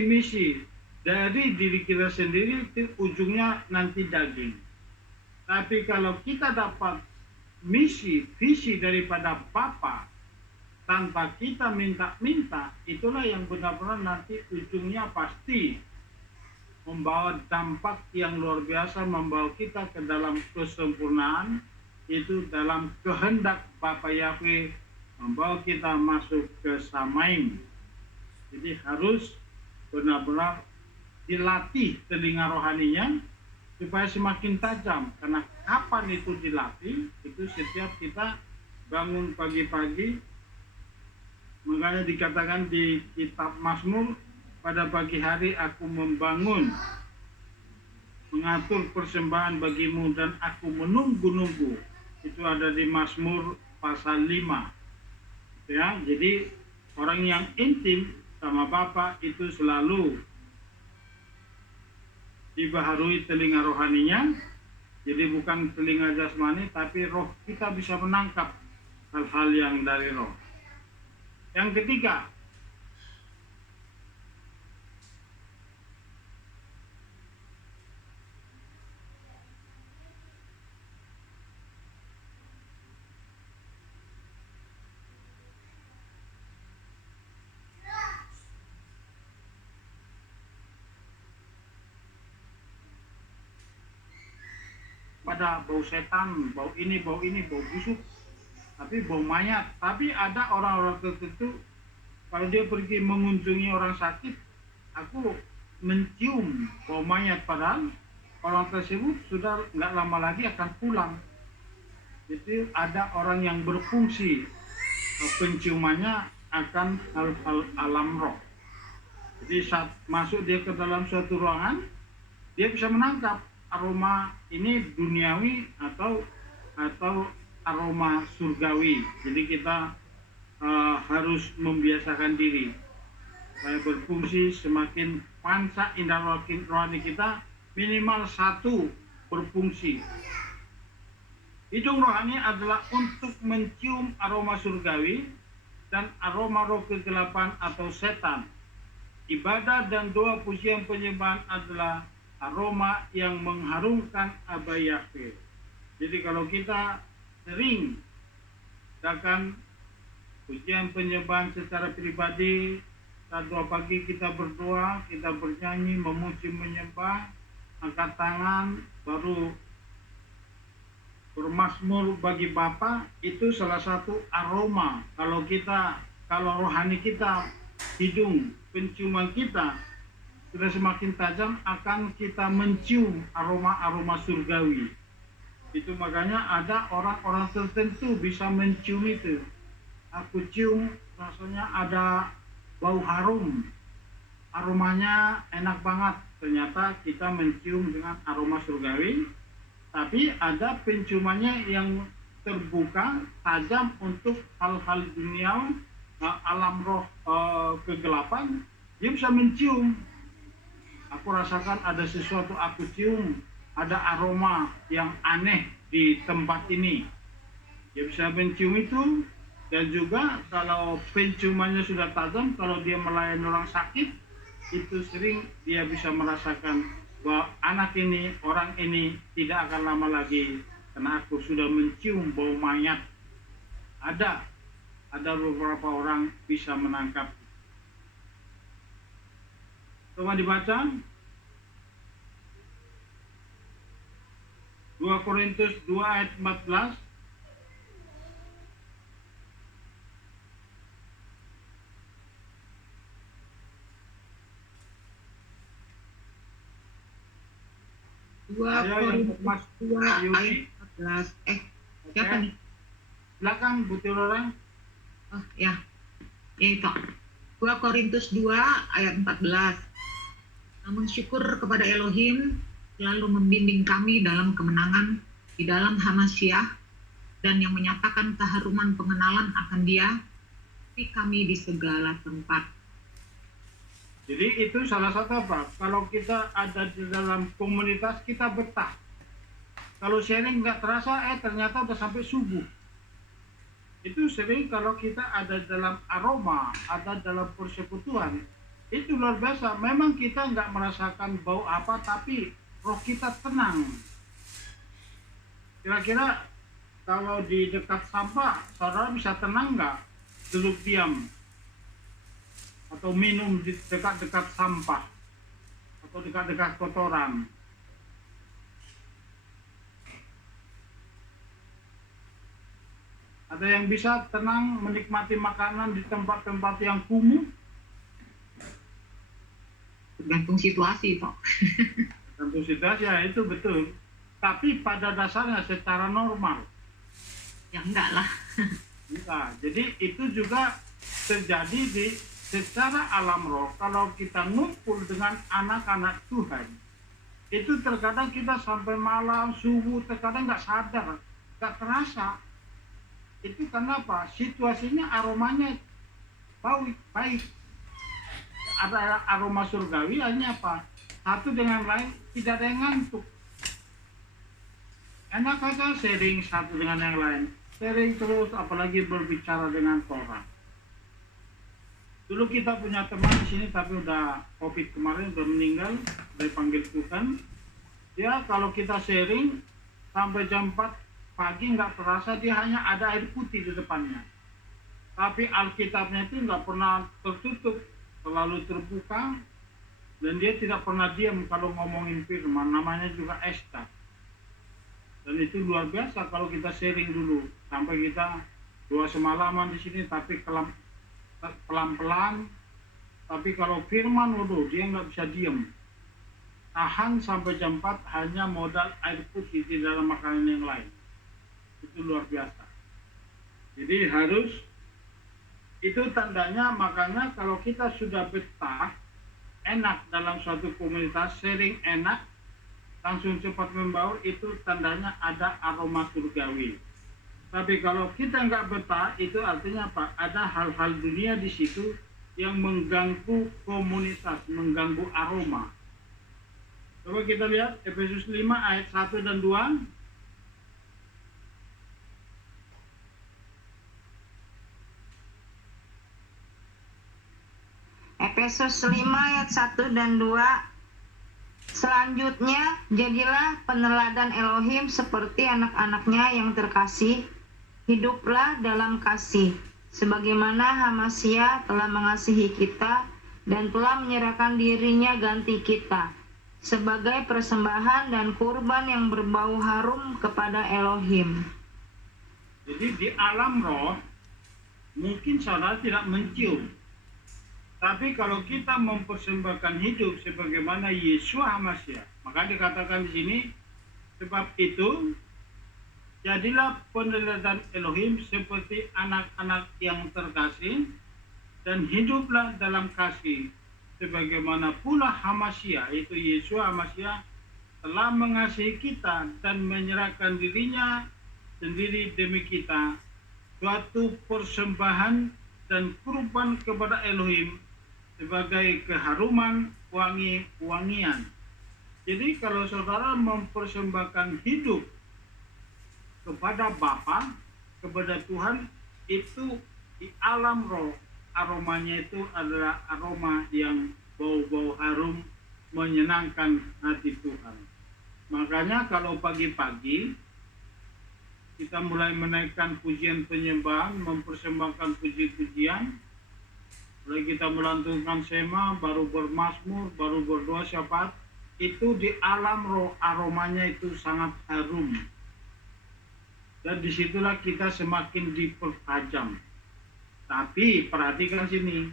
misi dari diri kita sendiri, ujungnya nanti daging. Tapi kalau kita dapat misi, visi daripada Bapa, tanpa kita minta-minta, itulah yang benar-benar nanti ujungnya pasti membawa dampak yang luar biasa, membawa kita ke dalam kesempurnaan, itu dalam kehendak Bapa Yahweh, membawa kita masuk ke Samaim. Jadi harus benar-benar dilatih telinga rohaninya supaya semakin tajam. Karena kapan itu dilatih, itu setiap kita bangun pagi-pagi. Makanya dikatakan di kitab Mazmur, pada pagi hari aku mengatur persembahan bagimu dan aku menunggu-nunggu. Itu ada di Mazmur pasal 5. Ya, jadi orang yang intim sama Bapa itu selalu dibaharui telinga rohaninya. Jadi bukan telinga jasmani, tapi roh kita bisa menangkap hal-hal yang dari roh. Yang ketiga, pada bau setan, bau ini, bau busuk, tapi bau mayat. Tapi ada orang-orang tertentu, kalau dia pergi mengunjungi orang sakit, aku mencium bau mayat, padahal orang tersebut sudah nggak lama lagi akan pulang. Jadi ada orang yang berfungsi, penciumannya akan hal-hal alam roh. Jadi saat masuk dia ke dalam suatu ruangan, dia bisa menangkap aroma ini duniawi atau aroma surgawi. Jadi kita harus membiasakan diri supaya berfungsi. Semakin panca indera rohani kita minimal satu berfungsi. Hidung rohani adalah untuk mencium aroma surgawi dan aroma roh kegelapan atau setan. Ibadah dan doa pujian penyembahan adalah aroma yang mengharumkan Aba Yahweh. Jadi kalau kita sering adakan pujian penyembahan secara pribadi. Saat doa pagi kita berdoa, kita bernyanyi, memuji, menyembah, angkat tangan, baru bermazmur bagi Bapa. Itu salah satu aroma. Kalau rohani kita, hidung, penciuman kita sudah semakin tajam, akan kita mencium aroma-aroma surgawi. Itu makanya ada orang-orang tertentu bisa mencium itu. Aku cium rasanya ada bau harum, aromanya enak banget. Ternyata kita mencium dengan aroma surgawi. Tapi ada penciumannya yang terbuka, tajam untuk hal-hal dunia, alam roh, kegelapan. Dia bisa mencium. Aku rasakan ada sesuatu, aku cium ada aroma yang aneh di tempat ini. Dia bisa mencium itu. Dan juga kalau penciumannya sudah tajam, kalau dia melayani orang sakit, itu sering dia bisa merasakan bahwa anak ini, orang ini tidak akan lama lagi, karena aku sudah mencium bau mayat. Ada beberapa orang bisa menangkap. Coba dibaca 2 Korintus 2 ayat 14. Korintus 2 ayat 14. Siapa nih? Belakang butir orang. Oh ya, itu 2 Korintus 2 ayat 14. Namun syukur kepada Elohim selalu membimbing kami dalam kemenangan di dalam Hamasyah, dan yang menyatakan keharuman pengenalan akan Dia di kami di segala tempat. Jadi itu salah satu apa? Kalau kita ada di dalam komunitas, kita betah. Kalau sharing nggak terasa, ternyata udah sampai subuh. Itu sering kalau kita ada dalam aroma, ada dalam persekutuan, itu luar biasa. Memang kita nggak merasakan bau apa, tapi roh kita tenang. Kira-kira kalau di dekat sampah, saudara bisa tenang nggak? Duduk diam. Atau minum di dekat-dekat sampah. Atau dekat-dekat kotoran. Ada yang bisa tenang menikmati makanan di tempat-tempat yang kumuh? Tergantung situasi, Pak. Tentu situasi, ya itu betul. Tapi pada dasarnya secara normal. Ya enggak lah. Enggak. Jadi itu juga terjadi di secara alam roh. Kalau kita ngumpul dengan anak-anak Tuhan, itu terkadang kita sampai malam, subuh, terkadang nggak sadar, nggak terasa. Itu karena apa? Situasinya aromanya baik. Ada aroma surgawi, hanya apa? Satu dengan lain tidak ada yang ngantuk. Enak aja sharing satu dengan yang lain. Sharing terus, apalagi berbicara dengan orang. Dulu kita punya teman di sini, tapi udah COVID kemarin, udah meninggal, udah dipanggil Tuhan. Dia kalau kita sharing sampai jam 4 pagi nggak terasa, dia hanya ada air putih di depannya. Tapi Alkitabnya itu nggak pernah tertutup, selalu terbuka, dan dia tidak pernah diam kalau ngomongin firman. Namanya juga Esther. Dan itu luar biasa kalau kita sharing dulu, sampai kita 2 semalaman di sini, tapi pelan-pelan. Tapi kalau firman, waduh, dia nggak bisa diam. Tahan sampai jam 4 hanya modal air putih, di dalam makanan yang lain. Itu luar biasa. Jadi harus, itu tandanya. Makanya kalau kita sudah betah, enak dalam suatu komunitas, sharing enak, langsung cepat membaur, itu tandanya ada aroma surgawi. Tapi kalau kita nggak betah, itu artinya apa? Ada hal-hal dunia di situ yang mengganggu komunitas, mengganggu aroma. Coba kita lihat Efesus 5 ayat 1 dan 2. Efesus 5 ayat 1 dan 2. Selanjutnya, jadilah peneladan Elohim seperti anak-anaknya yang terkasih. Hiduplah dalam kasih, sebagaimana Hamasya telah mengasihi kita dan telah menyerahkan dirinya ganti kita, sebagai persembahan dan kurban yang berbau harum kepada Elohim. Jadi di alam roh, mungkin saudara tidak mencium. Tapi kalau kita mempersembahkan hidup sebagaimana Yeshua Hamasya, maka dikatakan di sini, sebab itu jadilah peneladan Elohim seperti anak-anak yang terkasih dan hiduplah dalam kasih sebagaimana pula Hamasya, yaitu Yeshua Hamasya telah mengasihi kita dan menyerahkan dirinya sendiri demi kita, suatu persembahan dan kurban kepada Elohim sebagai keharuman wangi-wangian. Jadi kalau saudara mempersembahkan hidup kepada Bapa, kepada Tuhan, itu di alam roh, aromanya itu adalah aroma yang bau-bau harum, menyenangkan hati Tuhan. Makanya kalau pagi-pagi kita mulai menaikkan pujian penyembahan, mempersembahkan puji-pujian, mulai kita melantunkan sema, baru bermazmur, baru berdoa syafaat, itu di alam roh aromanya itu sangat harum. Dan disitulah kita semakin dipertajam. Tapi perhatikan sini,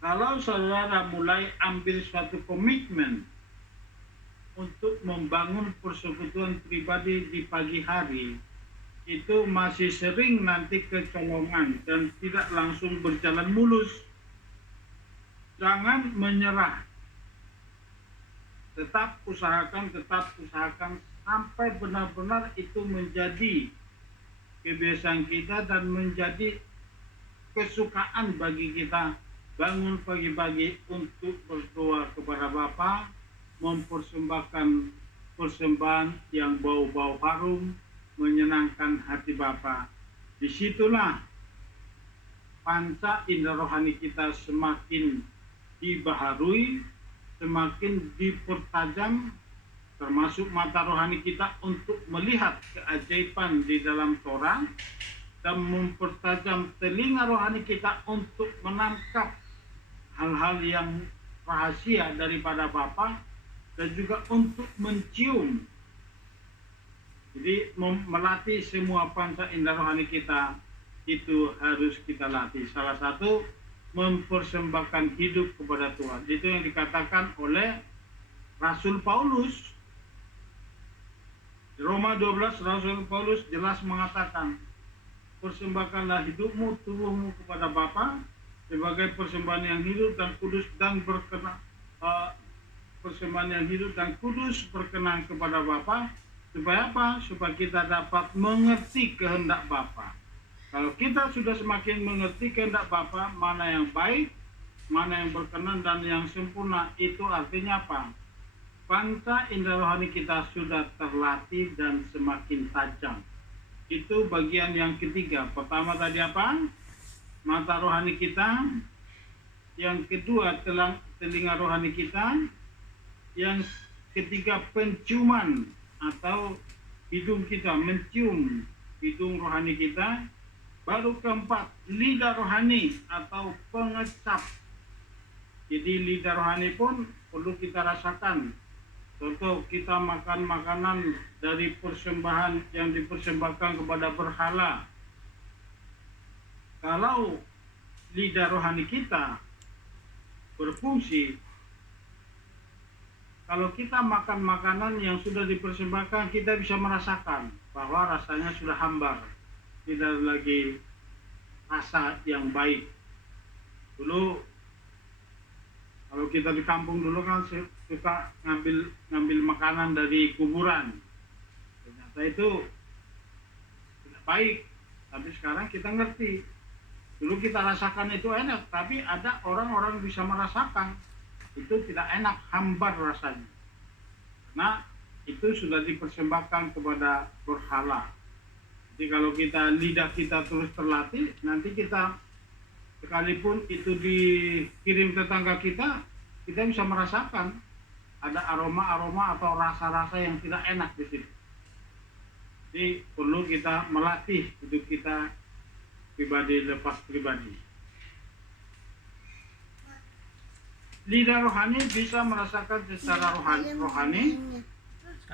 kalau saudara mulai ambil suatu komitmen untuk membangun persekutuan pribadi di pagi hari, itu masih sering nanti kecolongan dan tidak langsung berjalan mulus. Jangan menyerah. Tetap usahakan sampai benar-benar itu menjadi kebiasaan kita dan menjadi kesukaan bagi kita bangun pagi-pagi untuk berdoa kepada Bapa, mempersembahkan persembahan yang bau-bau harum, menyenangkan hati Bapa. Disitulah panca indera rohani kita semakin dibaharui, semakin dipertajam, termasuk mata rohani kita untuk melihat keajaiban di dalam Torah, dan mempertajam telinga rohani kita untuk menangkap hal-hal yang rahasia daripada Bapa, dan juga untuk mencium. Jadi melatih semua panca indera rohani kita itu harus kita latih. Salah satu mempersembahkan hidup kepada Tuhan. Itu yang dikatakan oleh Rasul Paulus. Di Roma 12 Rasul Paulus jelas mengatakan, persembahkanlah hidupmu, tubuhmu kepada Bapa sebagai persembahan yang hidup dan kudus dan berkenan, persembahan yang hidup dan kudus berkenan kepada Bapa. Supaya apa? Supaya kita dapat mengerti kehendak Bapa. Kalau kita sudah semakin mengerti kehendak Bapa, mana yang baik, mana yang berkenan dan yang sempurna, itu artinya apa? Panca indera rohani kita sudah terlatih dan semakin tajam. Itu bagian yang ketiga. Pertama tadi apa? Mata rohani kita. Yang kedua telinga rohani kita. Yang ketiga penciuman atau hidung kita mencium hidung rohani kita. Baru keempat, lidah rohani atau pengecap. Jadi lidah rohani pun perlu kita rasakan. Contoh, kita makan makanan dari persembahan yang dipersembahkan kepada berhala. Kalau lidah rohani kita berfungsi, kalau kita makan makanan yang sudah dipersembahkan, kita bisa merasakan bahwa rasanya sudah hambar. Tidak lagi rasa yang baik. Dulu kalau kita di kampung dulu kan suka ngambil makanan dari kuburan. Ternyata itu tidak baik. Tapi sekarang kita ngerti. Dulu kita rasakan itu enak, tapi ada orang-orang bisa merasakan itu tidak enak, hambar rasanya. Karena itu sudah dipersembahkan kepada berhala. Jadi kalau lidah kita terus terlatih, nanti kita sekalipun itu dikirim tetangga kita bisa merasakan ada aroma-aroma atau rasa-rasa yang tidak enak di situ. Jadi perlu kita melatih hidup kita pribadi lepas pribadi. Lidah rohani bisa merasakan secara rohani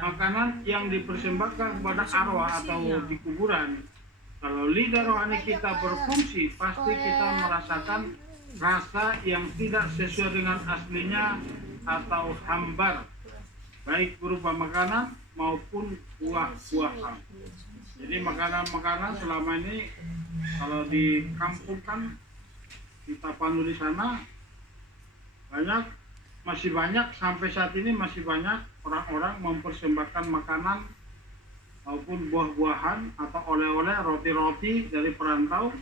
makanan yang dipersembahkan kepada arwah atau di kuburan. Kalau lidah rohani kita berfungsi, pasti kita merasakan rasa yang tidak sesuai dengan aslinya atau hambar, baik berupa makanan maupun buah-buahan. Jadi makanan-makanan selama ini kalau di kampung kan di Tapanuli di sana masih banyak sampai saat ini masih banyak orang-orang mempersembahkan makanan maupun buah-buahan atau oleh-oleh roti-roti dari perantau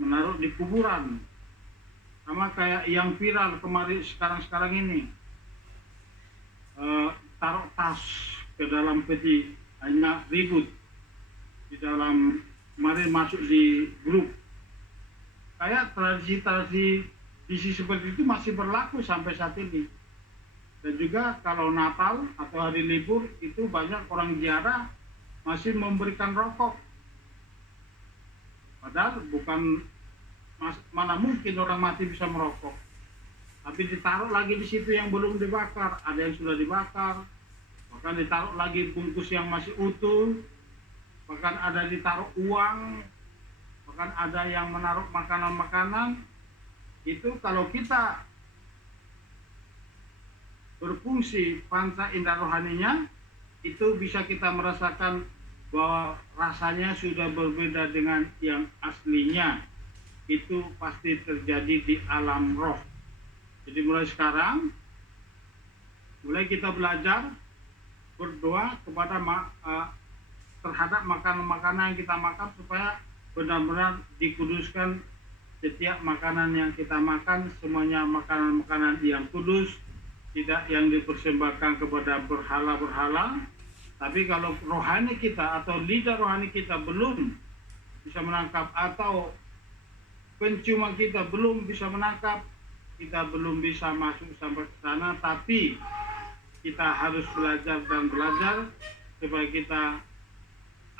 menaruh di kuburan. Sama kayak yang viral kemarin sekarang ini, taruh tas ke dalam peti, hanya ribut di dalam, kemarin masuk di grup. Kayak tradisi seperti itu masih berlaku sampai saat ini. Dan juga kalau Natal atau hari libur itu banyak orang ziarah masih memberikan rokok. Padahal mana mungkin orang mati bisa merokok. Tapi ditaruh lagi di situ yang belum dibakar, ada yang sudah dibakar. Bahkan ditaruh lagi bungkus yang masih utuh. Bahkan ada ditaruh uang. Bahkan ada yang menaruh makanan-makanan. Itu kalau kita berfungsi panca indera rohaninya, itu bisa kita merasakan bahwa rasanya sudah berbeda dengan yang aslinya. Itu pasti terjadi di alam roh. Jadi mulai sekarang, mulai kita belajar berdoa kepada terhadap makanan-makanan yang kita makan supaya benar-benar dikuduskan. Setiap makanan yang kita makan semuanya makanan-makanan yang kudus, tidak yang dipersembahkan kepada berhala-berhala. Tapi kalau rohani kita atau lidah rohani kita belum bisa menangkap, atau penciuman kita belum bisa menangkap, kita belum bisa masuk sampai ke sana. Tapi kita harus belajar dan belajar supaya kita,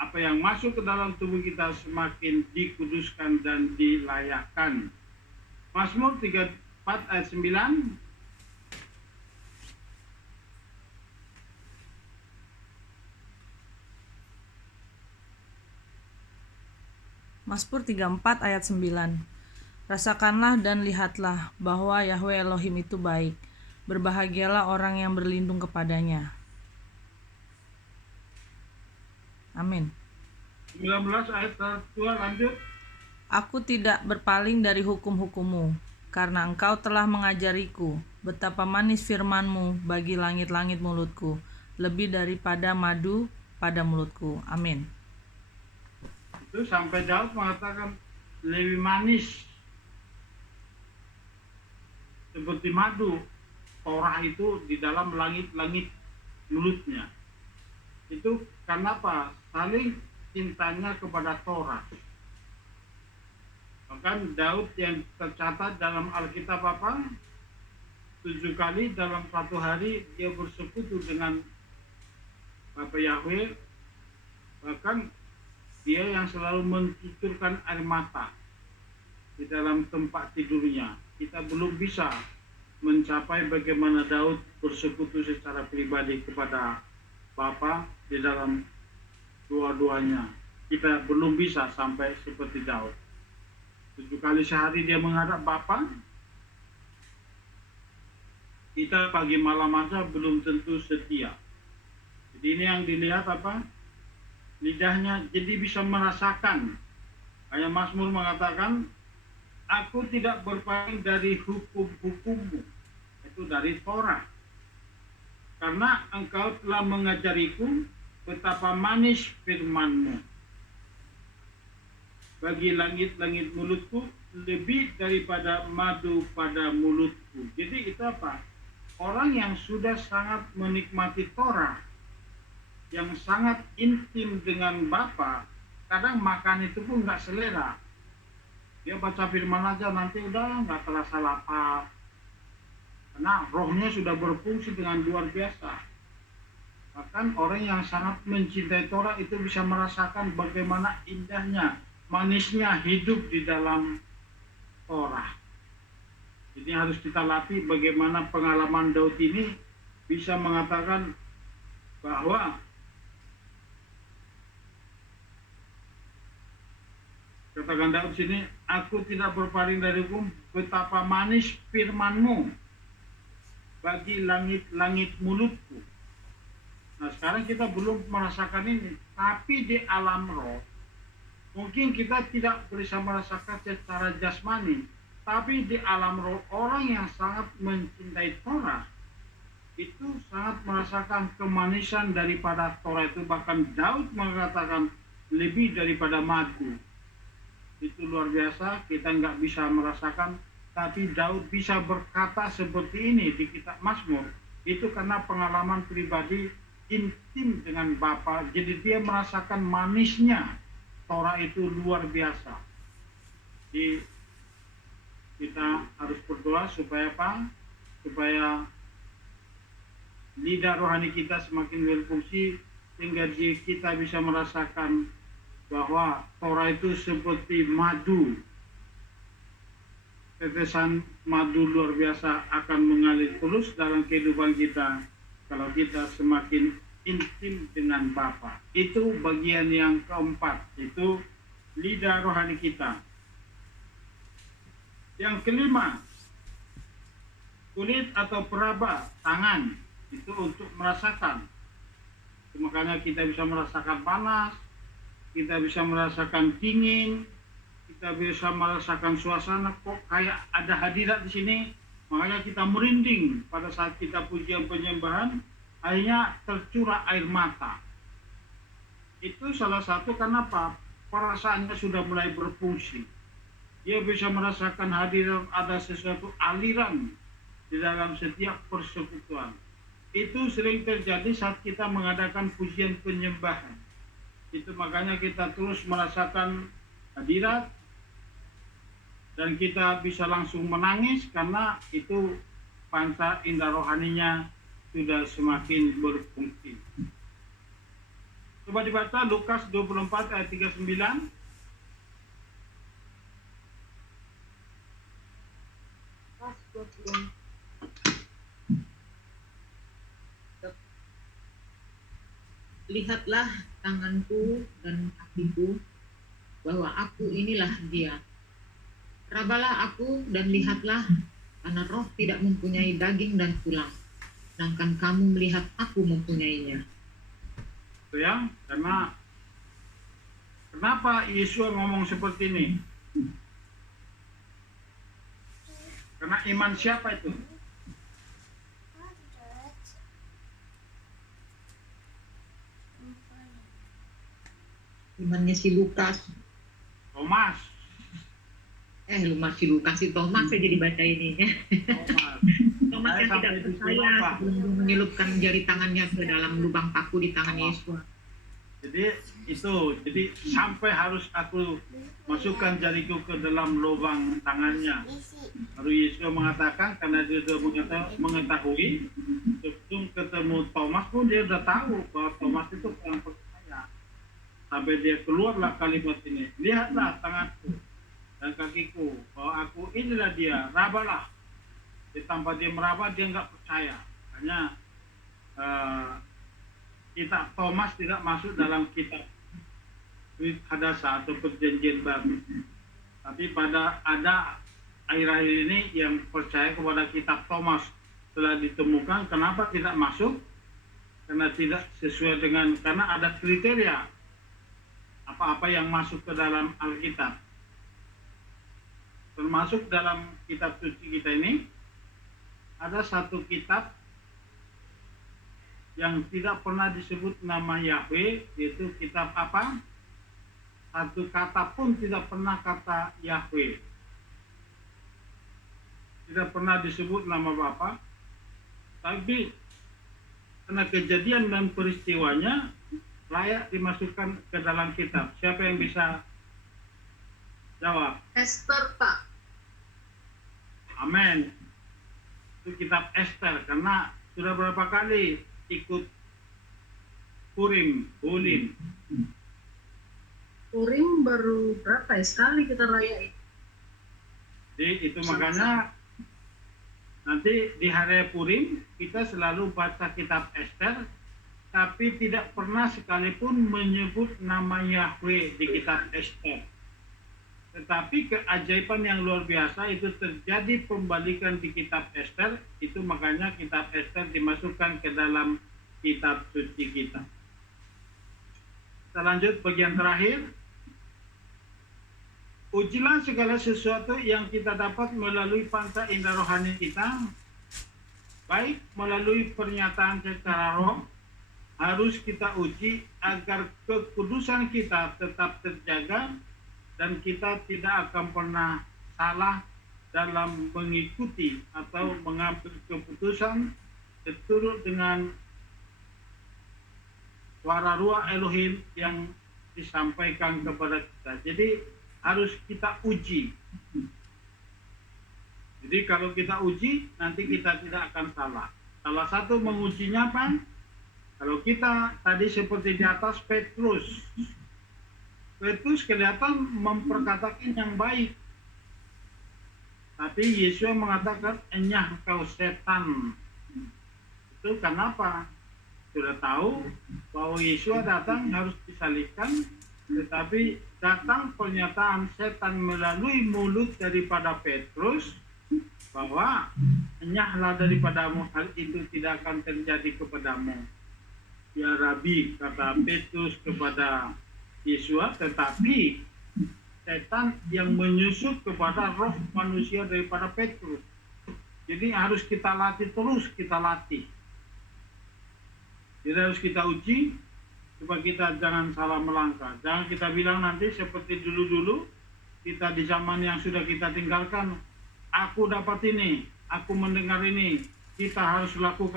apa yang masuk ke dalam tubuh kita semakin dikuduskan dan dilayakkan. Mazmur 34 ayat 9. Mazmur 34 ayat 9. Rasakanlah dan lihatlah bahwa Yahweh Elohim itu baik. Berbahagialah orang yang berlindung kepadanya. Amin. 19 ayat 2 lanjut. Aku tidak berpaling dari hukum-hukum-Mu, karena Engkau telah mengajariku. Betapa manis firman-Mu bagi langit-langit mulutku, lebih daripada madu pada mulutku. Amin. Itu sampai Daud mengatakan lebih manis seperti madu Torah itu di dalam langit-langit mulutnya. Itu karena apa? Saling cintanya kepada Torah. Bahkan Daud yang tercatat dalam Alkitab 7 kali dalam satu hari dia bersekutu dengan Bapa Yahweh. Bahkan dia yang selalu mencucurkan air mata di dalam tempat tidurnya. Kita belum bisa mencapai bagaimana Daud bersekutu secara pribadi kepada Bapa di dalam dua-duanya. Kita belum bisa sampai seperti Daud. 7 kali sehari dia menghadap Bapa. Kita pagi malam aja belum tentu setia. Jadi ini yang dilihat apa? Lidahnya jadi bisa merasakan. Kayak Mazmur mengatakan, aku tidak berpaling dari hukum-hukum-Mu. Itu dari Torah. Karena Engkau telah mengajariku betapa manis firman-Mu. Bagi langit-langit mulutku lebih daripada madu pada mulutku. Jadi itu apa? Orang yang sudah sangat menikmati Torah, yang sangat intim dengan Bapa, kadang makan itu pun nggak selera. Dia baca firman aja nanti udah nggak terasa lapar. karena rohnya sudah berfungsi dengan luar biasa. Bahkan orang yang sangat mencintai Torah itu bisa merasakan bagaimana indahnya, manisnya hidup di dalam Torah. Jadi harus kita latih bagaimana pengalaman Daud ini bisa mengatakan bahwa katakan Daud sini, aku tidak berpaling dari hukum, betapa manis firman-Mu bagi langit-langit mulutku. Nah sekarang kita belum merasakan ini, tapi di alam roh, mungkin kita tidak bisa merasakan secara jasmani, tapi di alam roh orang yang sangat mencintai Torah, itu sangat merasakan kemanisan daripada Torah itu. Bahkan Daud mengatakan lebih daripada madu. Itu luar biasa, kita nggak bisa merasakan, tapi Daud bisa berkata seperti ini di kitab Mazmur. Itu karena pengalaman pribadi intim dengan Bapa, jadi dia merasakan manisnya Torah itu luar biasa. Jadi kita harus berdoa supaya apa? Supaya lidah rohani kita semakin berfungsi sehingga kita bisa merasakan bahwa Torah itu seperti madu. Tetesan madu luar biasa akan mengalir terus dalam kehidupan kita kalau kita semakin intim dengan Bapa. Itu bagian yang keempat, itu lidah rohani kita. Yang kelima, kulit atau peraba tangan itu untuk merasakan. Makanya kita bisa merasakan panas, kita bisa merasakan dingin, kita bisa merasakan suasana kok kayak ada hadirat di sini. Makanya kita merinding pada saat kita pujian penyembahan, akhirnya tercurah air mata. Itu salah satu karena apa? Perasaannya sudah mulai berfungsi. Dia bisa merasakan hadirat ada sesuatu aliran di dalam setiap persekutuan. Itu sering terjadi saat kita mengadakan pujian penyembahan. Itu makanya kita terus merasakan hadirat, dan kita bisa langsung menangis karena itu panca indera rohaninya sudah semakin berfungsi. Coba dibaca Lukas 24 ayat 39. Lihatlah tanganku dan kakiku, bahwa aku inilah dia. Rabalah aku dan lihatlah, karena roh tidak mempunyai daging dan tulang, sedangkan kamu melihat aku mempunyainya. Itu ya, karena kenapa Yesus ngomong seperti ini? Karena iman siapa itu? Imannya si Lukas. Thomas. Lumas si Lukas, si Thomas saya jadi baca ini. Thomas yang tidak percaya sebelum menyelupkan jari tangannya ke dalam lubang paku di tangan Yesus. Jadi sampai harus aku masukkan jariku ke dalam lubang tangannya. Lalu Yesus mengatakan, karena dia sudah mengetahui, sebelum ketemu Thomas pun dia sudah tahu bahwa Thomas itu orang percaya. Sampai dia keluarlah kalimat ini, lihatlah tanganku dan kakiku, bahwa aku inilah dia, rabalah. Tanpa dia meraba, dia nggak percaya. Hanya kitab Thomas tidak masuk dalam kitab Hadasa atau perjanjian baru. Tapi pada ada akhir-akhir ini yang percaya kepada kitab Thomas telah ditemukan. Kenapa tidak masuk? Karena tidak sesuai dengan, karena ada kriteria apa-apa yang masuk ke dalam Alkitab. Termasuk dalam kitab suci kita ini ada satu kitab yang tidak pernah disebut nama Yahweh, yaitu kitab apa? Satu kata pun tidak pernah kata Yahweh. Tidak pernah disebut nama Bapa. Tapi karena kejadian dan peristiwanya layak dimasukkan ke dalam kitab. Siapa yang bisa jawab? Esther, Pak. Amin. Itu kitab Ester, karena sudah berapa kali ikut Purim. Purim baru berapa ya? Sekali kita rayain. Jadi itu makanya nanti di hari Purim kita selalu baca kitab Ester, tapi tidak pernah sekalipun menyebut nama Yahweh di kitab Ester. Tetapi keajaiban yang luar biasa itu terjadi pembalikan di kitab Ester, itu makanya kitab Ester dimasukkan ke dalam kitab suci kita. Kita lanjut bagian terakhir. Ujilah segala sesuatu yang kita dapat melalui panca indera rohani kita, baik melalui pernyataan secara roh, harus kita uji agar kekudusan kita tetap terjaga dan kita tidak akan pernah salah dalam mengikuti atau mengambil keputusan seturut dengan suara ruah Elohim yang disampaikan kepada kita. Jadi harus kita uji. Jadi kalau kita uji, nanti kita tidak akan salah. Salah satu mengujinya apa? Kalau kita tadi seperti di atas Petrus kelihatan memperkatakan yang baik. Tapi Yesus mengatakan, enyah kau setan. Itu kenapa? Sudah tahu bahwa Yesus datang harus disalibkan, tetapi datang pernyataan setan melalui mulut daripada Petrus bahwa enyahlah daripadamu, hal itu tidak akan terjadi kepadamu. Ya Rabi, kata Petrus kepada Yesus, tetapi setan yang menyusup kepada roh manusia daripada Petrus. Jadi harus kita latih terus, kita latih. Jadi harus kita uji supaya kita jangan salah melangkah. Jangan kita bilang nanti seperti dulu-dulu kita di zaman yang sudah kita tinggalkan, aku dapat ini, aku mendengar ini, kita harus lakukan.